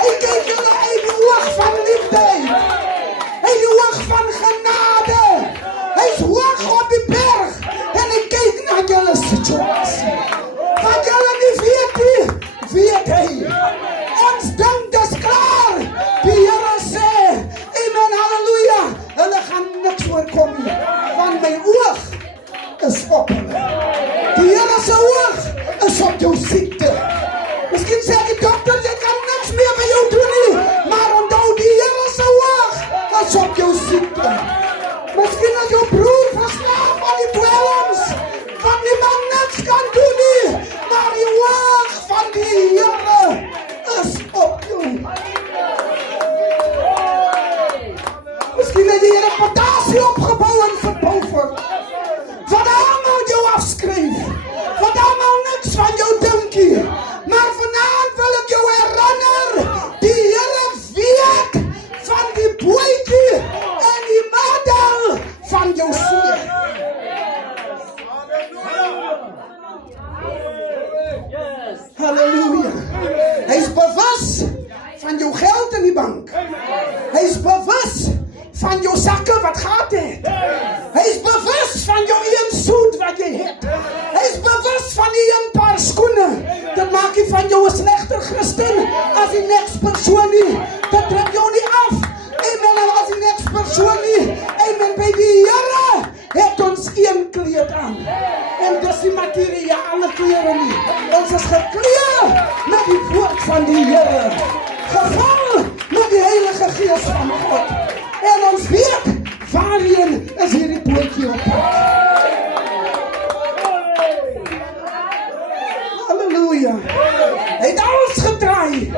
Hy kyk julle uit die oog van liefde uit. Hy die oog van genade. Hy's hoog op die berg en hy kyk na julle situasie. Wat julle nie weet nie, weet hy. Ons dink dis klaar. Die Here sê, amen, halleluja, hulle gaan niks oorkom nie, want my oog is op hulle. Die Here se oog is op jou siekte. Miskien sê die dokter, jy kan niks meer by jou doen nie, maar onthou die Here se oog is op jou siekte. Miskien as jou broer verslaaf aan die dwelms, wat niemand niks kan doen nie, maar die oog van die Here is op jou. Miskien het die Here potasie opgebou en verbou vir, wat almal jou afskryf, wat almal niks van jou dinkie, maar vanaand wil ek jou herinner, die Here weet van die bootjie en die model van jou seer. Halleluja. Hy is bewus van jou geld in die bank. Hy is bewus van jou sakke wat gaat het. Hy is bewus van jou een soet wat jy het. Hy is bewus van die een paar skoene. Dit maak nie van jou 'n slegter Christen as die next persoon nie. Dit trek jou nie af. Amen, as die next persoon nie. Amen, by die Here het ons een kleed aan. En dis die materiale klere nie. Ons is gekleed met die woord van die Here. Gevul met die Heilige Gees van God. En ons weet, waarheen is hierdie bootjie op pad. Halleluja. Hy het alles gedraai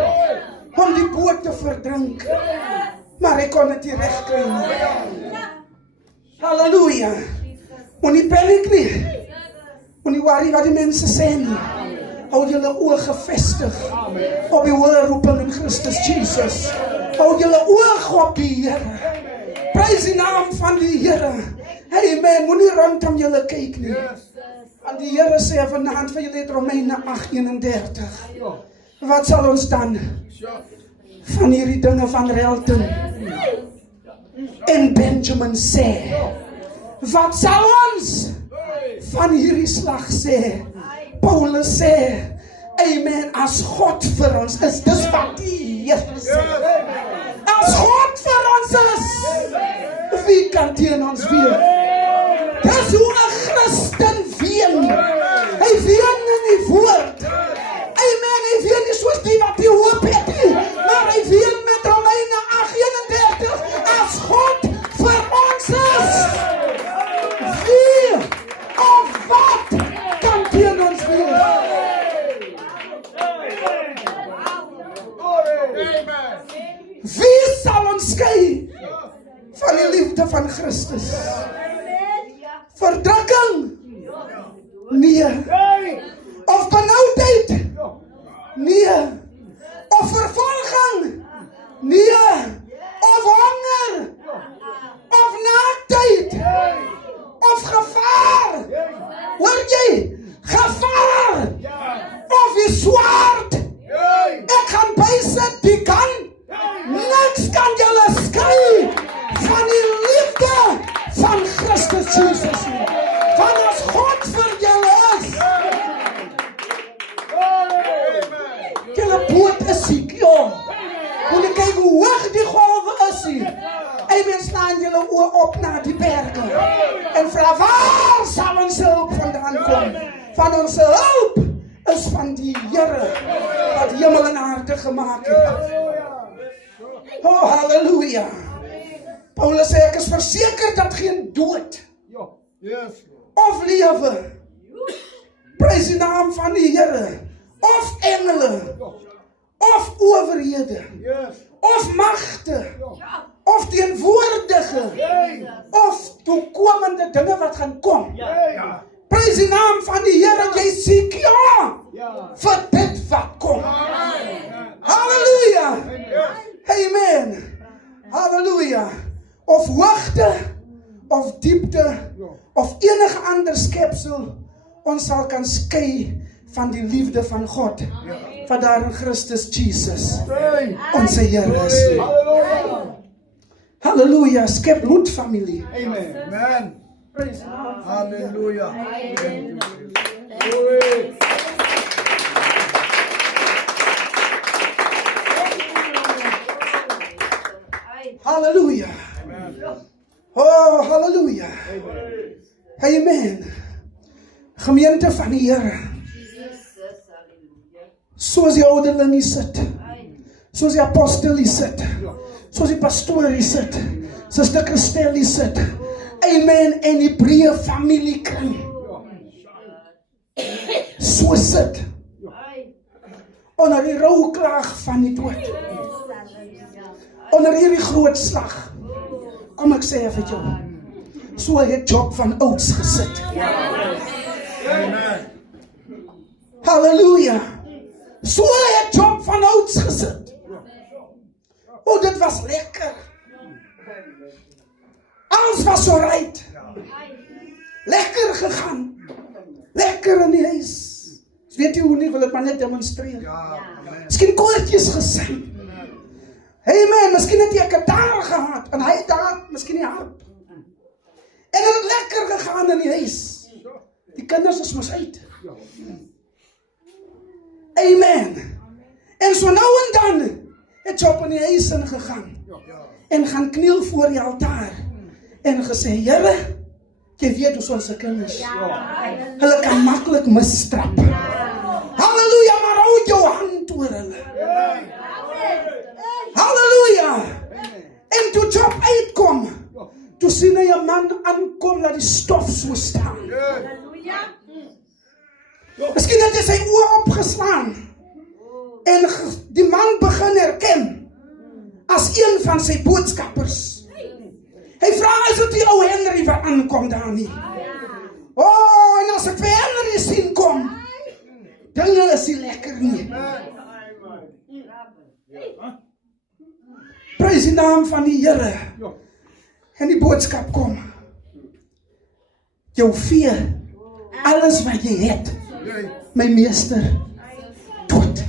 om die boot te verdrink. Maar hy kon dit nie regkry nie. Halleluja. Moenie paniek nie. Moenie worry wat die mense sê nie. Hou julle oë gefestig op die hoë roeping in Christus Jesus. Hou julle oog op die Here. Prys die naam van die Here. Amen. Moenie rondom julle kyk nie. Want die Here sê vanaand vir julle Romeine 8:31. Wat sal ons dan van hierdie dinge van Relton en Benjamin sê? Wat sal ons van hierdie slag sê? Paulus sê, amen, as God vir ons is, dis wat die Here sê. As God vir ons is, wie kan teen ons wees? Dis hoe 'n Christen ween. Hy ween in die woord. Amen, hy ween nie soos die wat die hoop het nie, maar hy ween met Romeine 8:31. As God vir ons is, wie of wat kan teen ons wees? Wie sal ons skei liefde van Christus. Verdrukking? Nee. Of benauwdheid? Nee. Of vervolging? Nee. Of honger? Of naaktheid? Of gevaar? Hoor jy? Gevaar! Of die swaard! Ek gaan bysit die kan. Niks kan julle skei van die liefde van Christus Jesus. Van ons God vir julle is. Julle boot is siek, joh. Moet jy kyk hoe hoog die golwe is hier. Amen, staan julle oor op na die berge. En vra, waar sal ons hulp vandaan kom? Van ons hulp is van die Here wat hemel en aarde gemaak het. Oh, halleluja. Paulus sê, ek is verseker dat geen dood of lewe, prys die naam van die Here, of engele, of owerhede, of magte, of teenwoordige, of toekomende dinge wat gaan kom. Prys die naam van die Here, jy siek, ja, vir dit wat kom. Halleluja. Amen. Halleluja. Of hoogte, of diepte, of enige ander skepsel, ons sal kan skei van die liefde van God, wat daar in Christus Jesus, onze Here is. Halleluja. Skep moed, familie. Amen. Hallelujah. Halleluja. Oh, halleluja. Amen. Gemeente van die Here. Soos die ouderling hier sit, soos die apostel hier sit, soos die pastoor hier sit, soos die Christel hier sit. Amen. En die breë familie kring. So sit. Onder die rouklaag van die dood. Onder hierdie groot slag. Kom ek sê vir jou. So het Job van ouds gesit. Halleluja. So het Job van ouds gesit. Oh, dit was lekker. Alles was so right. Lekker gegaan. Lekker in die huis. Weet jy hoe nie, wil ek maar net demonstreer. Miskien koortjies gesing. Amen, miskien het jy 'n gitaar gehad, en hy daar, miskien die harp. En het lekker gegaan in die huis. Die kinders is mos uit. Amen. En so nou en dan, het Job in die huis ingegaan. En gaan kniel voor die altaar. En gesê, Here, jy weet hoe ons kinders. Hulle kan maklik misstrap. Halleluja, maar hou jou hand oor hulle. Halleluja. En toe Job uitkom, toe sien hy 'n man aankom dat die stof so staan. Miskien het hy sy oë opgeslaan. En die man begin herken as een van sy boodskappers. Hy vra, is dit die ou Henry wat aankom daar nie? Oh, en as ek vir Henry sien kom, dinge is nie lekker nie. Prys die naam van die Here. En die boodskap kom. Jou vee, alles wat jy het, my meester, dood.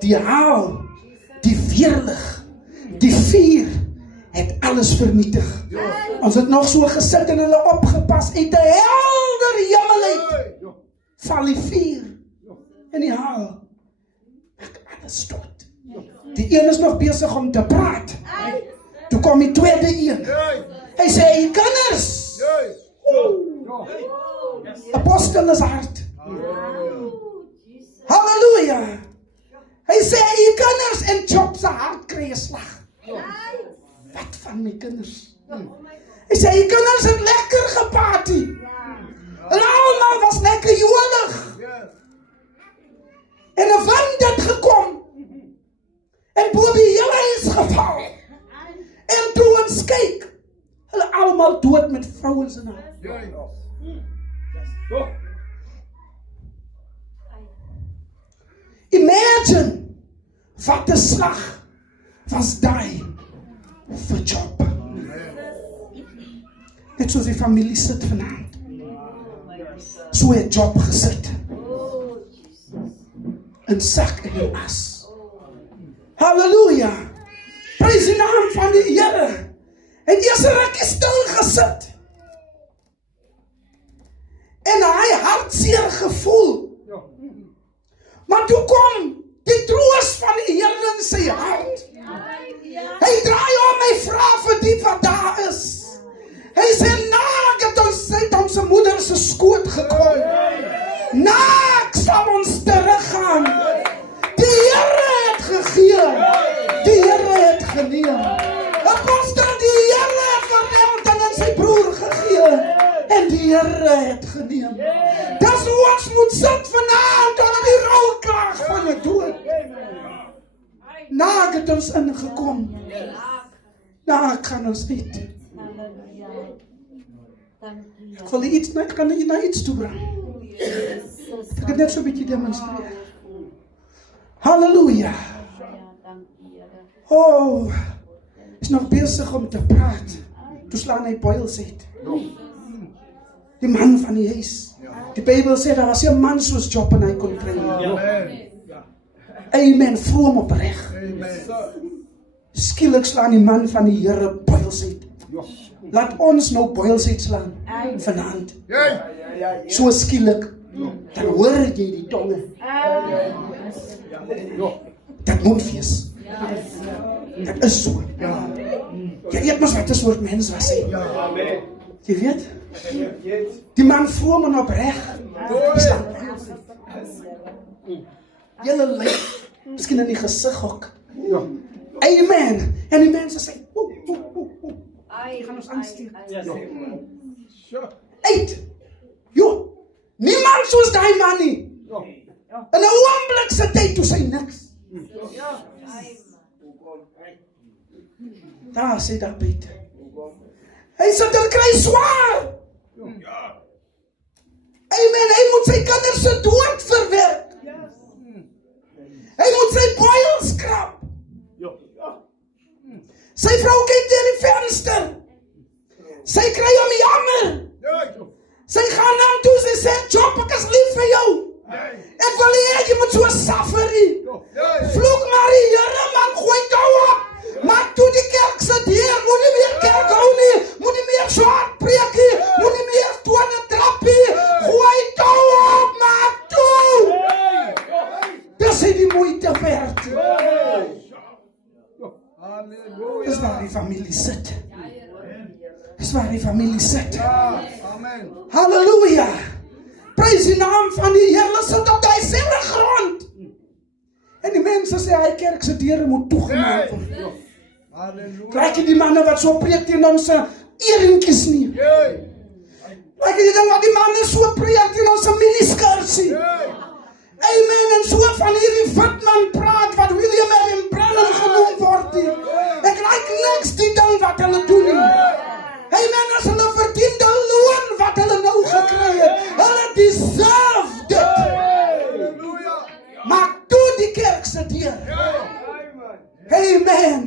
Die haal, die weerlig, die vuur, het alles vernietig. Ons het nog so gesit en hulle opgepas, uit die helder hemel uit, val die vuur, en die haal, maak alles dood. Die een is nog besig om te praat. Toe kom die tweede een. Hy sê, jy kinders. Apostel is hard. Halleluja. Hy sê, jy kinders, en Job se hart kry 'n slag. Wat van my kinders? Hy sê, jy kinders het lekker geparty. En almal was lekker jolig. En 'n wind het gekom. En bo die hele huis geval. En toe ons kyk, almal dood met vrouens in hulle. Imagine wat 'n slag was daai vir Job. Net soos die familie sit vanaand. So het Job gesit. In sak en in as. Halleluja. Prys die naam van die Here. En eers 'n rukkie stil gesit. En hy hartseer gevoel. Maar toe kom die troos van die Here in sy hart. Hy draai om, hy vra vir die wat daar is. Hy sê, naak het ons uit ons moeder se skoot gekom. Naak sal ons teruggaan. Die Here het gegee. Die Here het geneem. Apostel, die Here het verweld en aan sy broer gegee. En die Here het geneem. Dis hoe ons moet sit vanaand onder die rouwklaag van die dood. Naak het ons ingekom. Naak gaan ons uit. Ek wil iets, ek kan jy na iets toe bring. Ek het net so 'n bietjie demonstreer. Halleluja. Oh, is nog besig om te praat. Toe slaan hy boils uit. Die man van die huis. Die Bybel sê, daar was 'n man soos Job en hy kon kry. Amen, vroom opreg. Skielik slaan die man van die Here boils uit. Laat ons nou boils uitslaan vanaand. So skielik, dan hoor jy die tonge. Dat moet wees. Dat is so. Jy weet mos wat 'n soort mens was hy. Jy weet? Die man vroom en opreg. Julle lyk, miskien in die gesig ook. Amen. En die mense sê, gaan ons aansteek. Uit. Jo, niemand soos daai man nie. In 'n oomblik sit hy toe sy niks. Daar sê daar Peter. Hy sit en kry swaar. Amen, hy moet sy kinders se dood verwerk. Hy moet sy boils krap. Sy vrou kyk deur die venster. Sy kry hom jammer. Sy gaan na hom toe, sy sê, Job, ek is lief vir jou. Ek wil hê jy moet so suffer nie. Vloek maar die Here, man, gooi tou op. Maar toe die kerk se deur, moet nie meer kerk hou nie. Moet nie meer so hard preek nie. Moet nie meer tone trap nie. Gooi tou op, maar toe. Dis nie die moeite werd. Dis waar die familie sit. Dis waar die familie sit. Halleluja. Prys die naam van die Here, sit op die selfde grond. En die mense sê, hy kerk se deure moet toegemaak word. Krijg jy die manne wat so preek teen ons eringkies nie. Krijg jy die ding wat die manne so preek teen ons miniskursie. Amen, en so van hierdie witman praat wat William en Branham genoem word nie. Ek like niks die ding wat hulle doen nie. Amen, as hulle verdien die loon wat hulle nou gekry het. Hulle deserve dit. Maar toe die kerk se deur. Amen.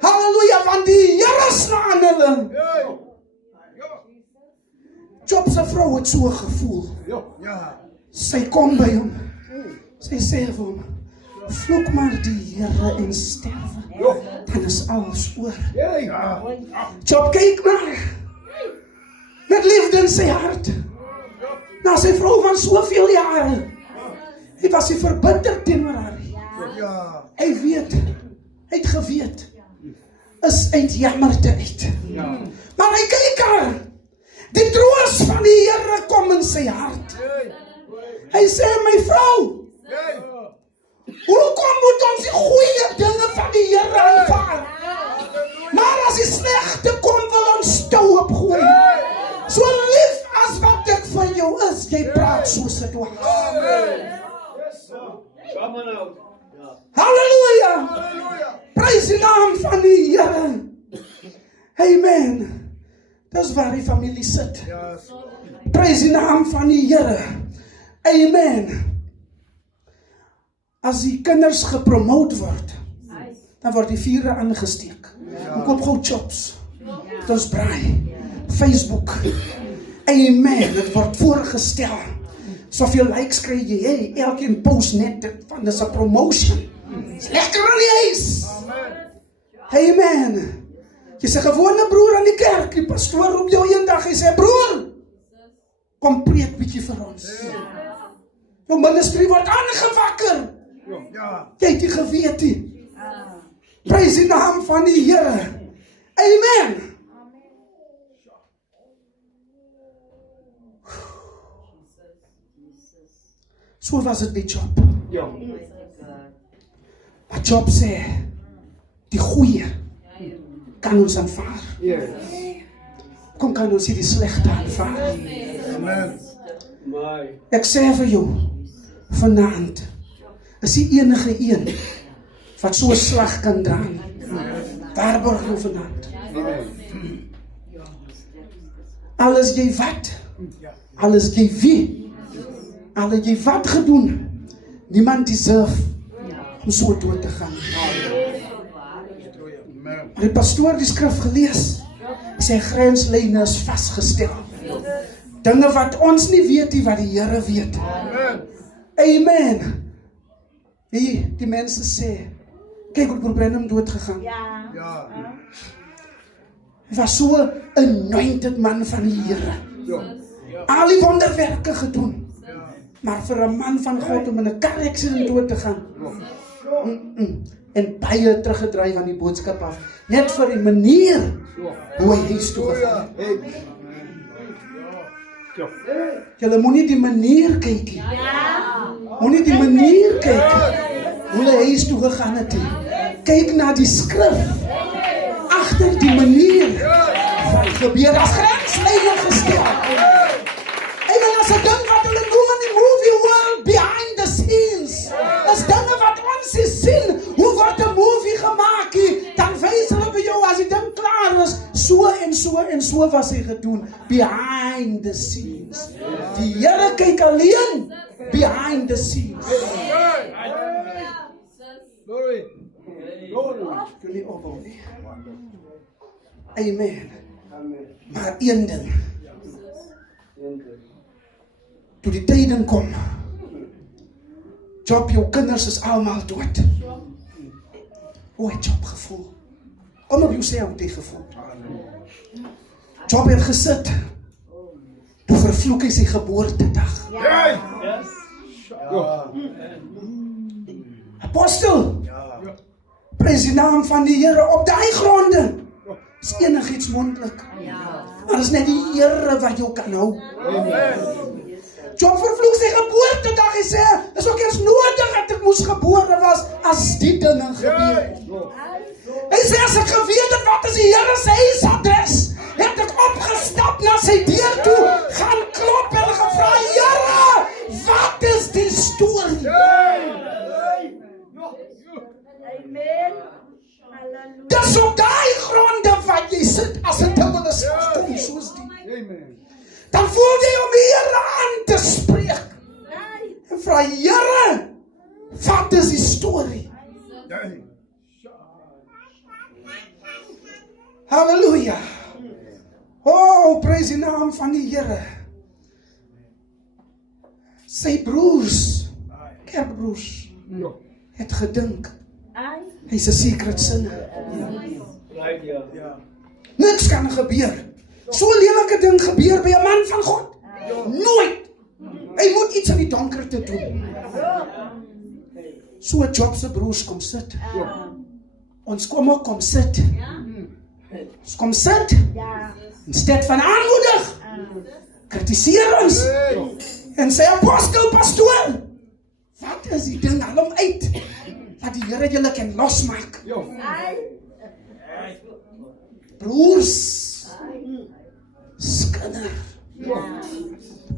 Halleluja, want die Here slaan hulle. Job se vrou het so gevoel. Sy kom by hom. Sy sê vir hom, vloek maar die Here en sterwe. Dan is alles oor. Job kyk maar. Met liefde in sy hart. Na sy vrou van soveel jare. Hy was hy verbitter teenoor haar. Hy weet, hy het geweet, is uit jammerte uit. Maar hy kyk haar. Die troos van die Here kom in sy hart. Hy sê, my vrou, hoekom moet ons die goeie dinge van die Here aanvaar? Maar as die slegte kom, wil ons tou opgooi. So lief as wat ek van jou is, jy praat soos dit was. Halleluja! Prys die naam van die Here. Amen. Dis waar die familie sit. Prys die naam van die Here. Amen. As die kinders gepromoot word, dan word die vure aangesteek. En koop gou chops. Dit ons braai. Facebook. Amen. Dit word voorgestel. Soveel likes kry jy. Hey, elkeen post net dit van dis 'n promotion. Dis lekker in die huis. Amen. Jy's 'n gewone broer aan die kerk. Die pastoor roep jou eendag, hy sê, broer, kom preek bietjie vir ons. Jou ministry word aangewakker. Jy het nie geweet nie. Prys die naam van die Here. Amen. So was dit by Job. Maar Job sê, die goeie kan ons aanvaar. Kom kan ons die slegte aanvaar. Ek sê vir jou, vanaand, is die enige een wat so 'n slag kan dra. Waarborg jou vanaand. Alles jy wat, alles jy wie, alles jy wat gedoen, niemand deserve om so dood te gaan. Maar die pastoor die skrif gelees, sy grenslyne is vasgestel. Dinge wat ons nie weet nie, wat die Here weet. Amen. Die mense sê, kyk hoe broer Branham dood gegaan. Hy was so 'n anointed man van die Here. Al die wonderwerke gedoen. Maar vir 'n man van God om in 'n car accident dood te gaan. En baie teruggedryf aan die boodskap af. Net vir die manier hoe hy huis toe gegaan het. Julle moenie die manier kyk nie. Moenie die manier kyk hoe hy huis toe gegaan het. Kyk na die skrif. Agter die manier van gebeur as grenslyne gestel. En as 'n ding wat hulle noem in die movie world behind the scenes. As dinge wat ons sien, hoe word 'n movie gemaak, dan wys hulle vir jou as die ding klaar is, so en so en so was hy gedoen, behind the scenes. Die Here kyk alleen behind the scenes. Jullie opbouw nie. Amen. Maar een ding. Toe die tijden kom, Job, jou kinders is allemaal dood. Hoe het Job gevoel? Kom op jou sê hoe het gevoel. Job het gesit. Toe vervloek hy sy geboortedag. Apostel, prys die naam van die Here op die gronde. Is enigiets moontlik. Maar is net die Here wat jou kan hou. Job vervloek sy geboortedag. Hy sê, is ook eens nodig dat ek moes gebore was as die dinge gebeur. Hy sê, as ek geweet het wat is die Here se huisadres, het ek opgestap na sy deur toe, gaan klop en gevra, Here, wat is die storie? Amen. Halleluja. Dis op die gronde wat jy sit, as het dubbel is, kom soos die. Dan voel jy om die Here aan te spreek. En vra, Here, wat is die storie? Halleluja. Oh, prys die naam van die Here. Sy broers, kerkbroers, het gedink, hy is 'n secret sinner. Niks kan gebeur. So 'n lelike ding gebeur by 'n man van God. Nooit. Hy moet iets in die donkerte doen. So Job se broers kom sit. Ons kom ook kom sit. Ons kom sit. In stead van aanmoedig, kritiseer ons. En sê, apostel, pastoor, wat is die ding, haal hom uit, wat die Here julle kan losmaak. Broers, skinder,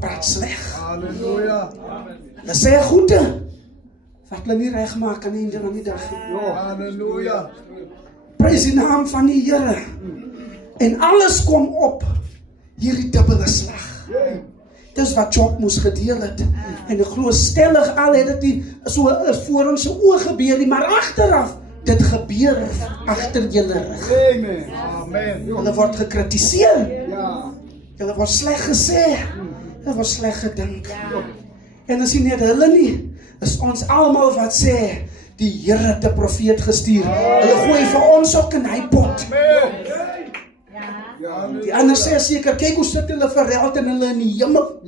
praat sleg. Hulle sê goede, wat hulle nie reg maak aan die einde van die dag. Prys die naam van die Here. En alles kom op hierdie dubbele slag. Dis wat Job moes gedeel het. En ek glo stellig al het dit nie so voor ons oë gebeur nie, maar agteraf, dit gebeur agter julle rug. Amen. Hulle word gekritiseer. Ja. Hulle word sleg gesê. Hulle word sleg gedink. En as nie net hulle nie, is ons almal wat sê, die Here het 'n profeet gestuur. Hulle gooi vir ons ook in hy pot. Die ander sê seker, kyk hoe sit hulle verreld en hulle in die hemel.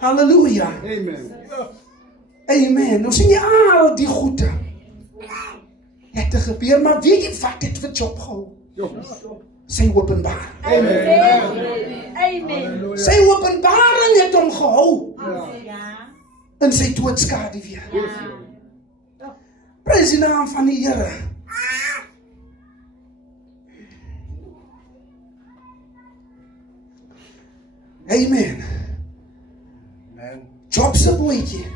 Halleluja. Amen. Amen. Nou sien jy al die goede. Het te gebeur, maar weet jy wat het vir Job gehou? Sy openbaring. Amen. Sy openbaring het hom gehou in sy doodskade weer. Prys die naam van die Here. Amen. Job se boetjie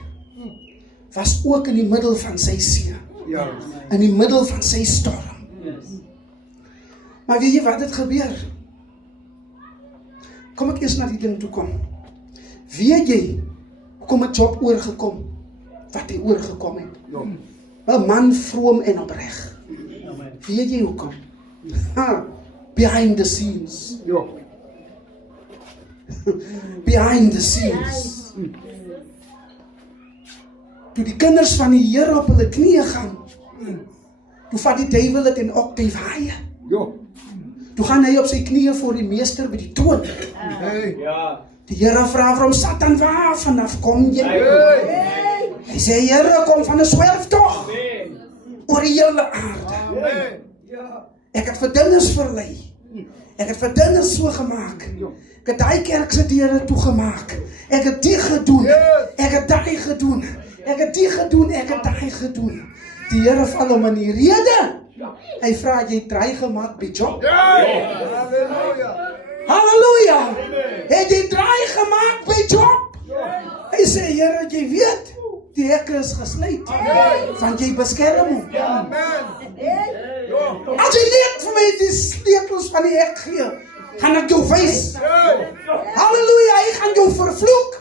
was ook in die middel van sy see. In die middel van sy storm. Maar weet jy wat het gebeur? Kom ek eers na die ding toe kom. Weet jy, hoekom het Job oorgekom? Wat hy oorgekom het? 'n man vroom en opreg. Weet jy hoekom? Behind the scenes. Behind the scenes. Toe die kinders van die Here op hulle knieë gaan, toe vat die duiwel dit en oktaaf haai. Toe gaan hy op sy knieë voor die meester by die troon. Die Here vra vir hom, Satan, waar vanaf kom jy? Hy sê, Here, kom van 'n swerftog oor die hele aarde. Ek het vir dinges verlei. Ek het vir dinges so gemaak. Ek het daai kerk se deure toegemaak. Ek het die gedoen. Ek het daai gedoen. Ek het die gedoen. Ek het daai gedoen. Die Here val hom in die rede. Hy vra, jy draai gemaak by Job? Halleluja! Het jy draai gemaak by Job? Hy sê, Here, jy weet, die hekke is gesluit, want jy beskerm hom. As jy net vir my die sleutels van die hek gee, gaan ek jou wys. Halleluja, hy gaan jou vervloek.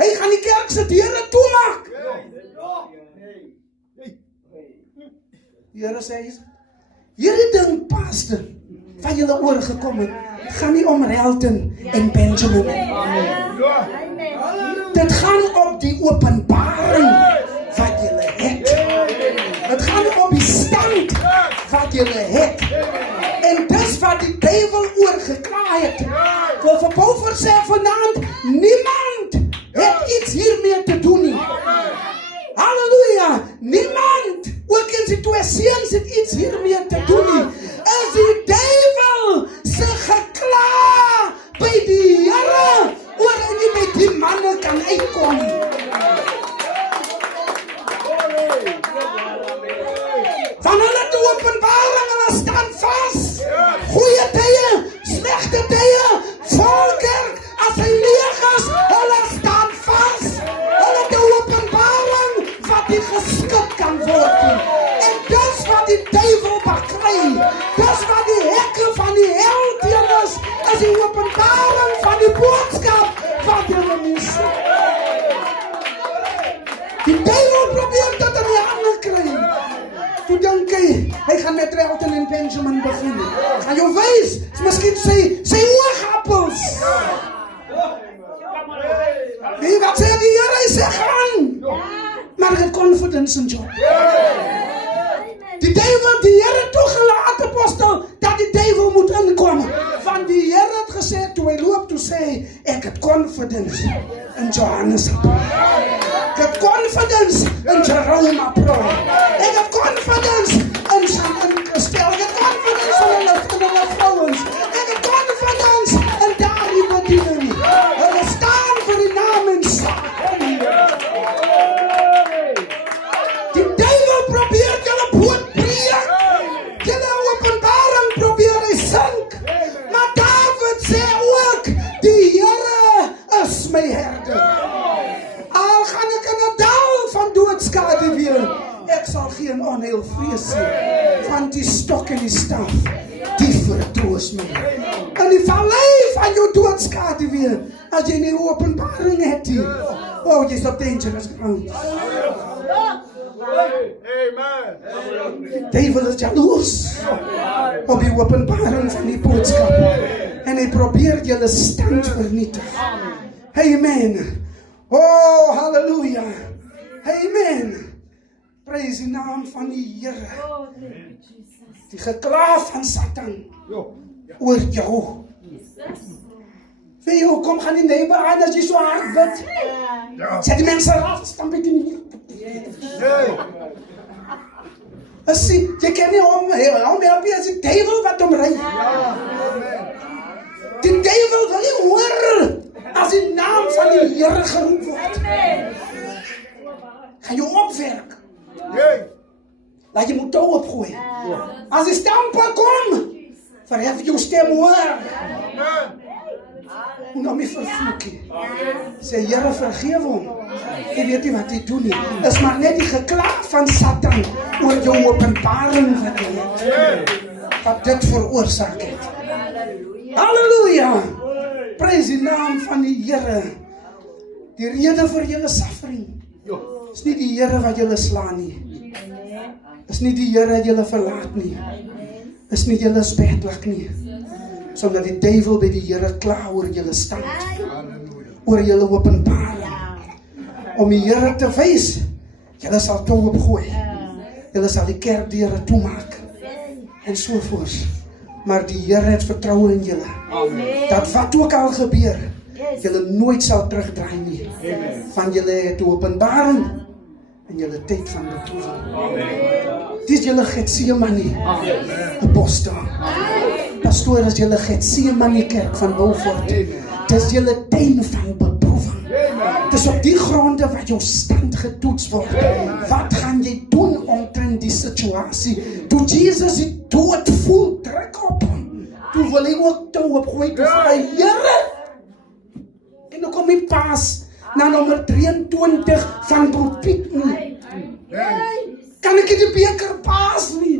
Hy gaan die kerk se deure toemaak. Die Here sê, hierdie ding, pastor, wat julle oorgekom het, gaan nie om Relton en Benjamin. Dit gaan op die openbaring wat julle het. Dit gaan op die stand wat julle het. En dis wat die duiwel oorgeklaai het. Ek wil vir Beaufort sê vanaand, niemand het iets hiermee te doen nie. Halleluja, niemand, ook in sy twee seuns het iets hiermee te doen nie. Is die duiwel se gekla by die Here oor en nie met die manne kan uitkom. Van hulle te openbaring, hulle staan vas. Goeie tye, slegte tye, volkerk, as hy leeg is, hulle staan vas. Hulle te openbaring wat die geskik kan word. En dis wat die duiwel bakry. Dis wat die hekke van die hel teen is die openbaring van die boodskap wat hulle mis. Die duiwel probeer dit in die hande kry. Toe dink hy gaan met Relton en Benjamin begin. Gaan jou wys, miskien sy oogappels. Wie wat sê die Here, hy sê gaan. Maar het confidence in Job. Die duiwel, die Here toegelaat, apostel, dat die duiwel moet inkom. Want die Here het gesê, toe hy loop, toe sê, ek het confidence in Johannes. Ek het confidence in Jerome Apro. Ek het confidence in Christel. Ek het confidence in hulle vrouwens. Ek het confidence in daardie bediening. Hulle staan vir die naam en saak. Die duiwel probeer julle boot breek. Julle openbaring probeer hy sink. Maar David sê ook, die Here is my herder. Al gaan ek in 'n dal van doodskade weer, ek sal onheil vrees nie, want die stok en die staf, die vertroos my. In die vallei van jou doodskade weer, as jy nie openbaring het nie, oh, jy's op dangerous ground. Die duivel is jaloers op die openbaring van die boodskap, en hy probeer julle stand vernietig. Amen. Oh, hallelujah. Amen. Praise die naam van die Here. Die geklaaf van Satan oor jou. Weet jy hoekom gaan die neighbor aan as jy so hard bid? Sê die mense af, stamp dit nie. As jy kan nie help as die duivel wat omry. Die duivel wil nie hoor as die naam van die Here geroep word. Gaan jou opwerk. Laat jy moet touw opgooi. As die stamper kom, verhef jou stem hoor. Nou my vervloekie. Sê Here vergewe hom. Jy weet nie wat hy doen nie. Is maar net die geklaag van Satan oor jou openbaring wat jy het. Wat dit veroorsaak het. Halleluja. Prys die naam van die Here. Die rede vir julle suffering is nie die Here wat julle slaan nie. Is nie die Here wat julle verlaat nie. Is nie julle spetlik nie. Sodat die duivel by die Here kla oor julle stand. Oor julle openbaring. Om die Here te wys, julle sal touw opgooi. Julle sal die kerkdeure toemaak. En sovoorts. Maar die Here het vertroue in julle. Dat wat ook al gebeur, julle nooit sal terugdraai nie. Van julle het openbaring en julle tyd van beproeving. Dis julle Getsemane apostel. Pastoor, is julle Getsemane kerk van Beaufort. Dis julle tuin van beproeving. Dis op die gronde wat jou stand getoets word. Wat gaan jy doen omtrent die situasie? Toe Jesus die dood voel druk op hom, toe wil hy ook touw opgooi, toe vir hy Here. En dan kom die paas na nommer 23 van Broer Piet nie. Kan ek die beker paas nie?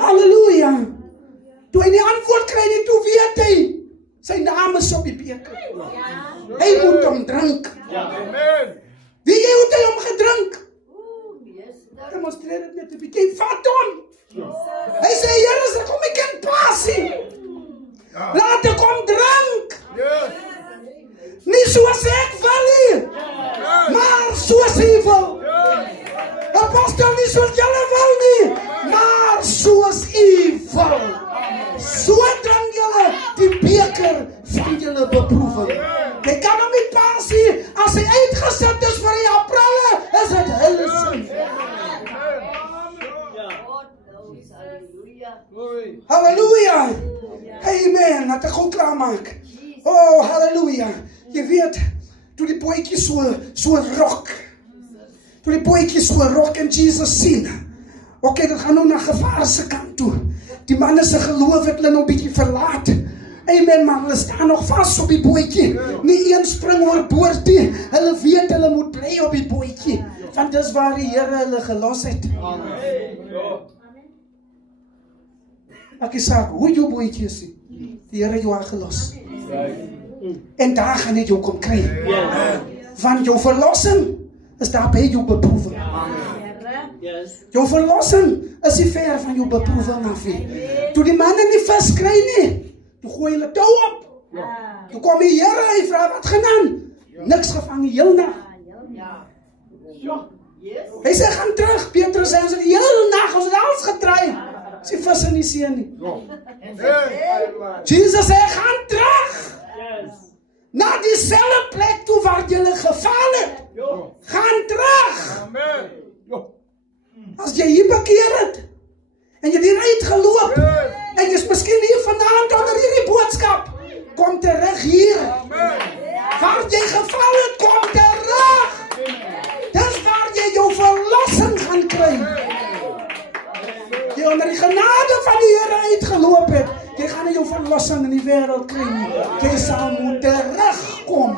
Halleluja. Toe hy nie antwoord kry nie, toe weet hy, sy naam is op die beker. Hy moet hom drink. Wie jy moet hy hom gedrink? Demonstreer het net 'n bietjie. Vat hom. Hy sê, Here, as ek kom, ek kan paas nie. Laat ek hom drink. Nie soos ek wil nie, maar soos hy wil. Apostel, nie soos julle wil nie, maar soos u wil. So drink julle die beker van julle beproeving. Jy kan hom nie paas nie, as hy uitgesit is vir die aprille, is dit hulle sin. Halleluja. Amen. Laat ek gou klaar maak. Oh, halleluja. Jy weet, toe die boetjie so rok. Toe die boetjie so rok en Jesus sien. Okay, dit gaan nou na gevaar se kant toe. Die manne se geloof het hulle nou bietjie verlaat. Amen, maar hulle staan nog vas op die bootjie. Nie een spring oorboord nie. Hulle weet hulle moet bly op die bootjie. Want dis waar die Here hulle gelos het. Ek sê, hoe jou bootjie is die Here jou gelos. En daar gaan jy jou kom kry. Want jou verlossing is daar by jou beproeving. Jou verlossing is nie ver van jou beproeving af nie. Toe die manne nie vis kry nie, toe gooi hulle touw op. Toe kom die Here, hy vra wat gedaan. Niks gevang die heel nag. Hy sê, gaan terug. Petrus sê, ons het die heel nag, ons het alles getraai. Is die vis in die see nie. Jesus sê, gaan terug. Na dieselfde plek toe waar julle geval het. Gaan terug. As jy hier bekeer het, en jy hier uitgeloop, en jy is miskien hier vanaand onder hierdie boodskap, kom terug hier. Waar jy geval het, kom terug. Dis waar jy jou verlossing gaan kry. Jy onder die genade van die Here uitgeloop het, jy gaan nie jou verlossing in die wêreld kry nie. Jy sal moet terugkom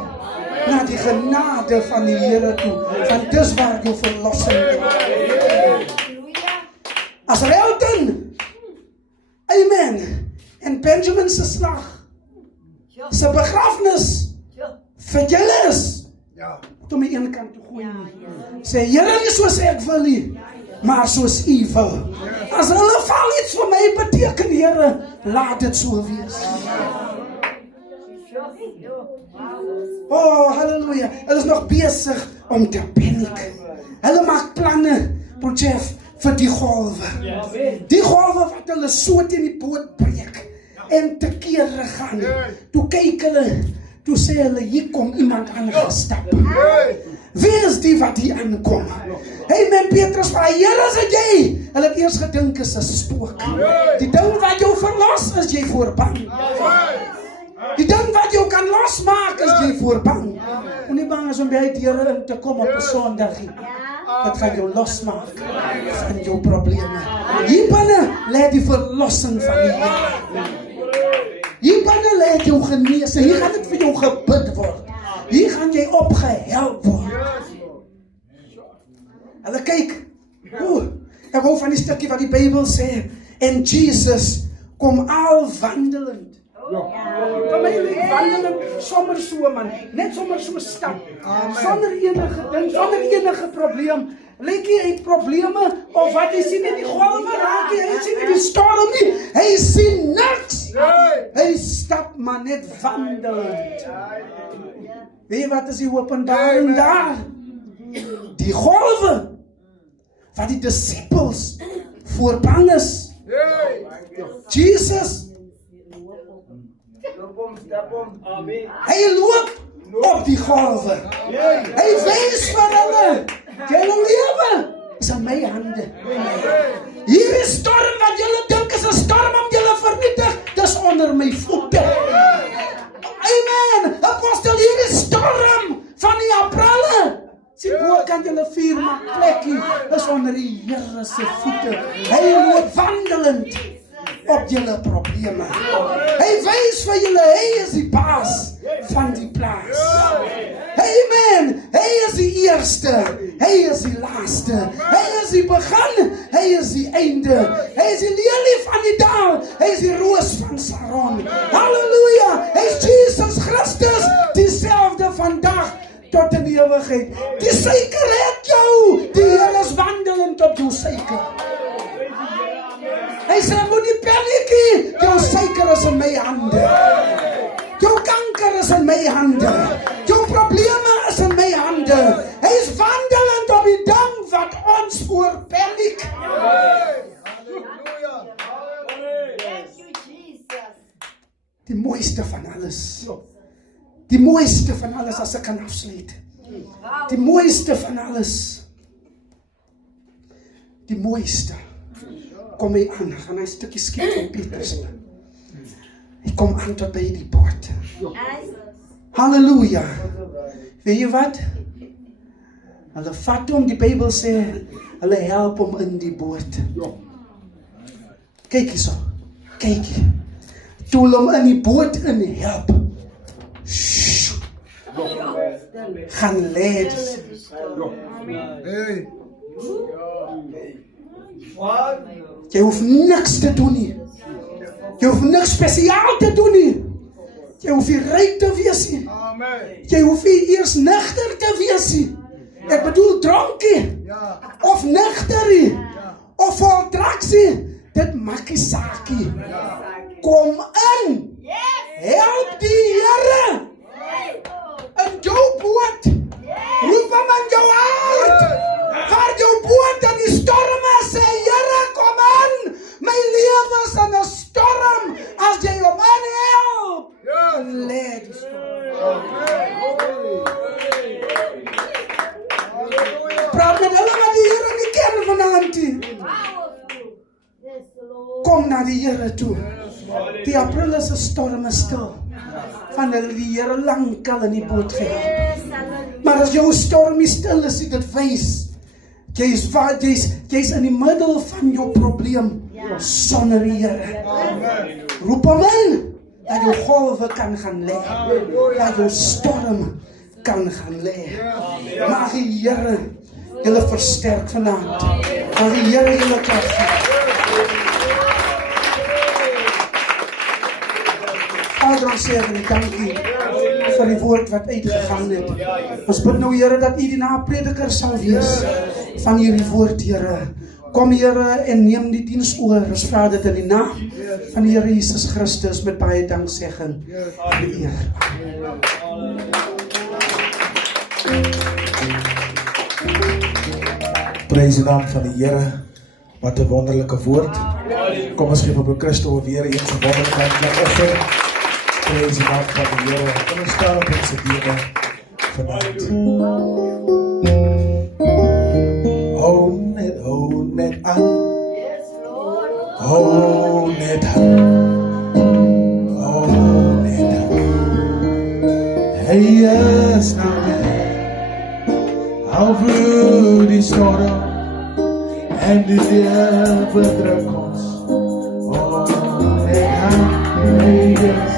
na die genade van die Here toe. Want dis waar jou verlossing is. As Relton, amen, en Benjamin se slag, se begrafnis vir julle is, om die ene kant te gooi nie. Sê, Here, nie soos ek wil nie, maar soos U wil. As hulle val iets vir my beteken, Here, laat dit so wees. Oh, halleluja. Hulle is nog besig om te paniek. Hulle maak planne, Jeff, vir die golwe. Die golwe wat hulle so teen die boot breek en te kere gaan. Toe kyk hulle, toe sê hulle, hier kom iemand aangestap. Wie is die wat hier aankom? Amen, Petrus, vir Here is dit jy. Hulle het eers gedink is 'n spook. Die ding wat jou verlos is jy voor bang. Die ding wat jou kan losmaak is jy voor bang. Moenie bang is om by die Here in te kom op 'n Sondag nie. Dit gaan jou losmaak van jou probleme. Hier binne lê die verlossing van die Here. Hier binne lê jou genesing. Hier gaan dit vir jou gebid word. Hier gaan jy opgehelp word. Hulle kyk. Ek hou van die stukkie wat die Bybel sê. En Jesus kom al wandelend. Vir my lyk wandelend sommer so man. Net sommer so stap. Sonder enige ding, sonder enige probleem. Lyk hy het probleme of wat hy sien in die golwe raak hy sien in die storm nie. Hy sien niks. Hy stap maar net wandelend. Weet jy wat is die openbaring daar? Die golwe wat die disippels voor bang is. Jesus hy loop op die golwe. Hy wys vir hulle, julle lewe is in my hande. Hier is storm wat julle dink is 'n storm om julle vernietig, dis onder my voete. Amen. Apostel, hier is storm van die aprille. Sien hoe kan julle vier maar plekkie is onder die Here se voete. Hy loop wandelend op julle probleme. Hy wys vir julle, hy is die baas van die plaas. Amen. Hy is die eerste, hy is die laaste, hy is die begin, hy is die einde. Hy is die lelie van die dal, hy is die roos van Saron. Halleluja. Hy is Jesus Christus, dieselfde vandag tot in die ewigheid. Die suiker het jou, die Here is wandelend op jou suiker. Hy sê, moenie paniekie, jou suiker is in my hande. Jou kanker is in my hande. Jou probleme is in my hande. Hy is wandelend op die ding wat ons voor paniek. Die mooiste van alles. Die mooiste van alles as ek kan afsluit. Die mooiste van alles. Die mooiste. Kom hy aan, gaan hy stukkie skiet van Petrus. Hy kom aan tot by die poort. Halleluja. Weet jy wat? Hulle vat hom, die Bybel sê, hulle help hom in die boot. Kyk hierso, kyk. Toe hulle hom in die boot in help. Gaan lê. Jy hoef niks te doen nie. Jy hoef niks spesiaal te doen nie. Jy hoef nie ryk te wees nie. Jy hoef nie eers nigter te wees nie. Ek bedoel dronkie. Of nigter nie. Of vol drugs nie. Dit maak nie saak nie. Kom in. Help die Here. In jou boot. Roep hom in jou hart. Vaar jou boot in die storme. Sê, Here, kom in. My lewe is in 'n storm. As jy hom inhelp. Lê die storm. Praat met hulle wat die Here nie ken vanaand nie. Kom na die Here toe. Die april is 'n storm stil. Van hulle die Here lankal in die boot gehelp. Maar as jou storm stil is, dit wys jy's in die middel van jou probleem sonder die Here. Roep hom in dat jou golwe kan gaan lê. Dat jou storm kan gaan lê. Mag die Here julle versterk vanaand. Mag die Here julle krag gee. Vader, ons sê vir U dankie vir die woord wat uitgegaan het. Ons bid nou, Here, dat U die naprediker sal wees van hierdie woord, Here. Kom, Here, en neem die diens oor. Ons vra dit in die naam van die Here Jesus Christus met baie danksegging en eer. Prys die naam van die Here. Wat 'n wonderlike woord. Kom ons gee op Christus weer eens 'n wonderlike offer. Prys die naam van die Here. Kom ons staan op ons bene vanaand. Hou net aan. Hou net aan. Hou net aan. Hy is naby. Over die storm en die leer bedruk ons. Hou net aan. Hy is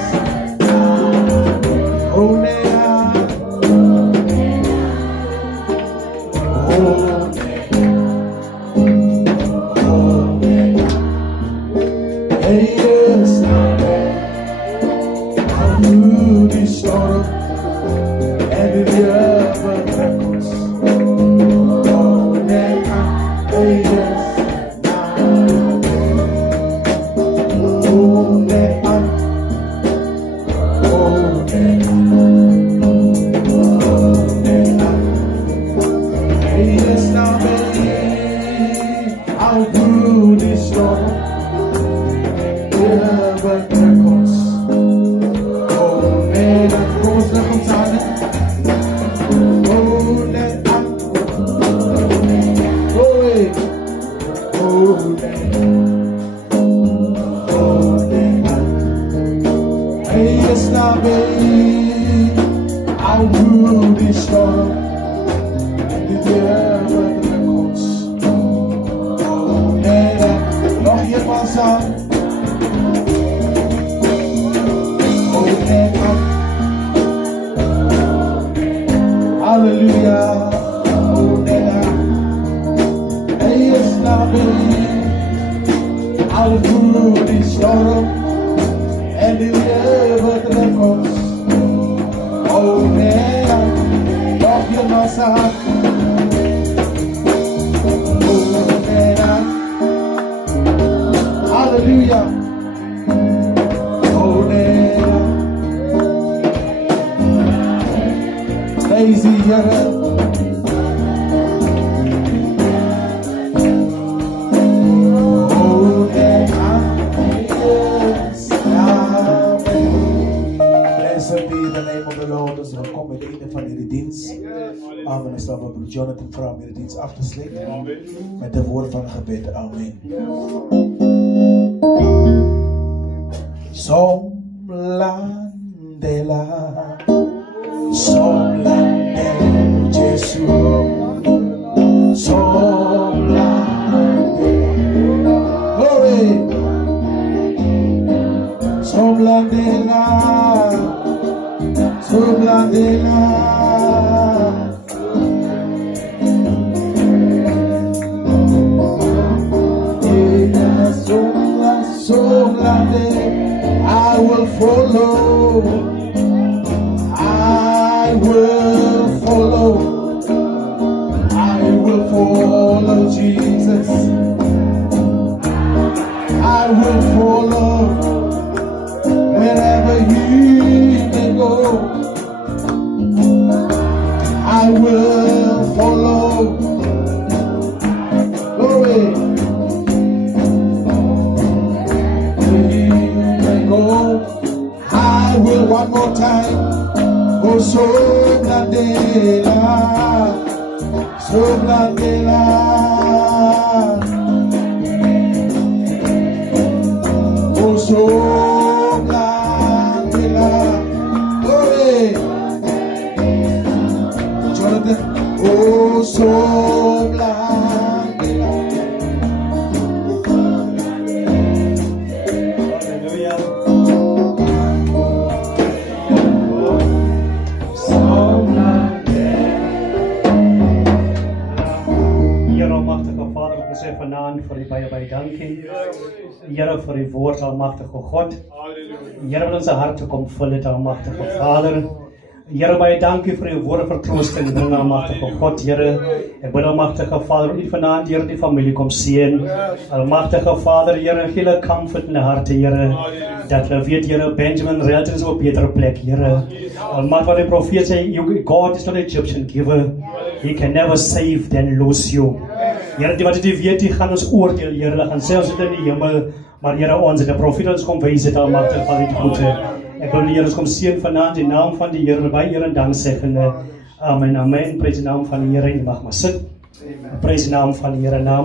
Jonathan vra om hierdie diens af te sluit met 'n woord van gebed. Amen. Somlandela, Jesu, Somlandela. I will follow. I will follow. I will follow Jesus. I will follow wherever He may go. I will follow. Glory. I will one more time. Oh, Somlandela, Somlandela. Oh, Somlandela. Glory. Jonathan. Oh, Somlandela. Hallelujah. we sê vanaand vir die baie dankie. Here vir die woord, almagtige God. Here wat ons harte kom vul het, almagtige Vader. Here baie dankie vir die woorde vertroosting bring, almagtige God. Here, ek bid almagtige Vader, u vanaand hier die familie kom seën. Almagtige Vader, Here, gee hulle comfort in die harte, Here. Dat hulle weet, Here, Benjamin Relton is op 'n beter plek, Here. Almagtige wat die profeet sê, God is not an Egyptian giver. He can never save then lose you. Here, die wat die weet, die gaan ons oordeel, Here. Hulle gaan selfs in die hemel, maar Here, ons het 'n profeet ons kom wys het, almagtige van die goede. Ek wil die Here ons kom seën vanaand in naam van die Here, by Here en dankseggende. Amen, amen. Prys die naam van die Here, jy mag maar sit. Prys die naam van die Here, naam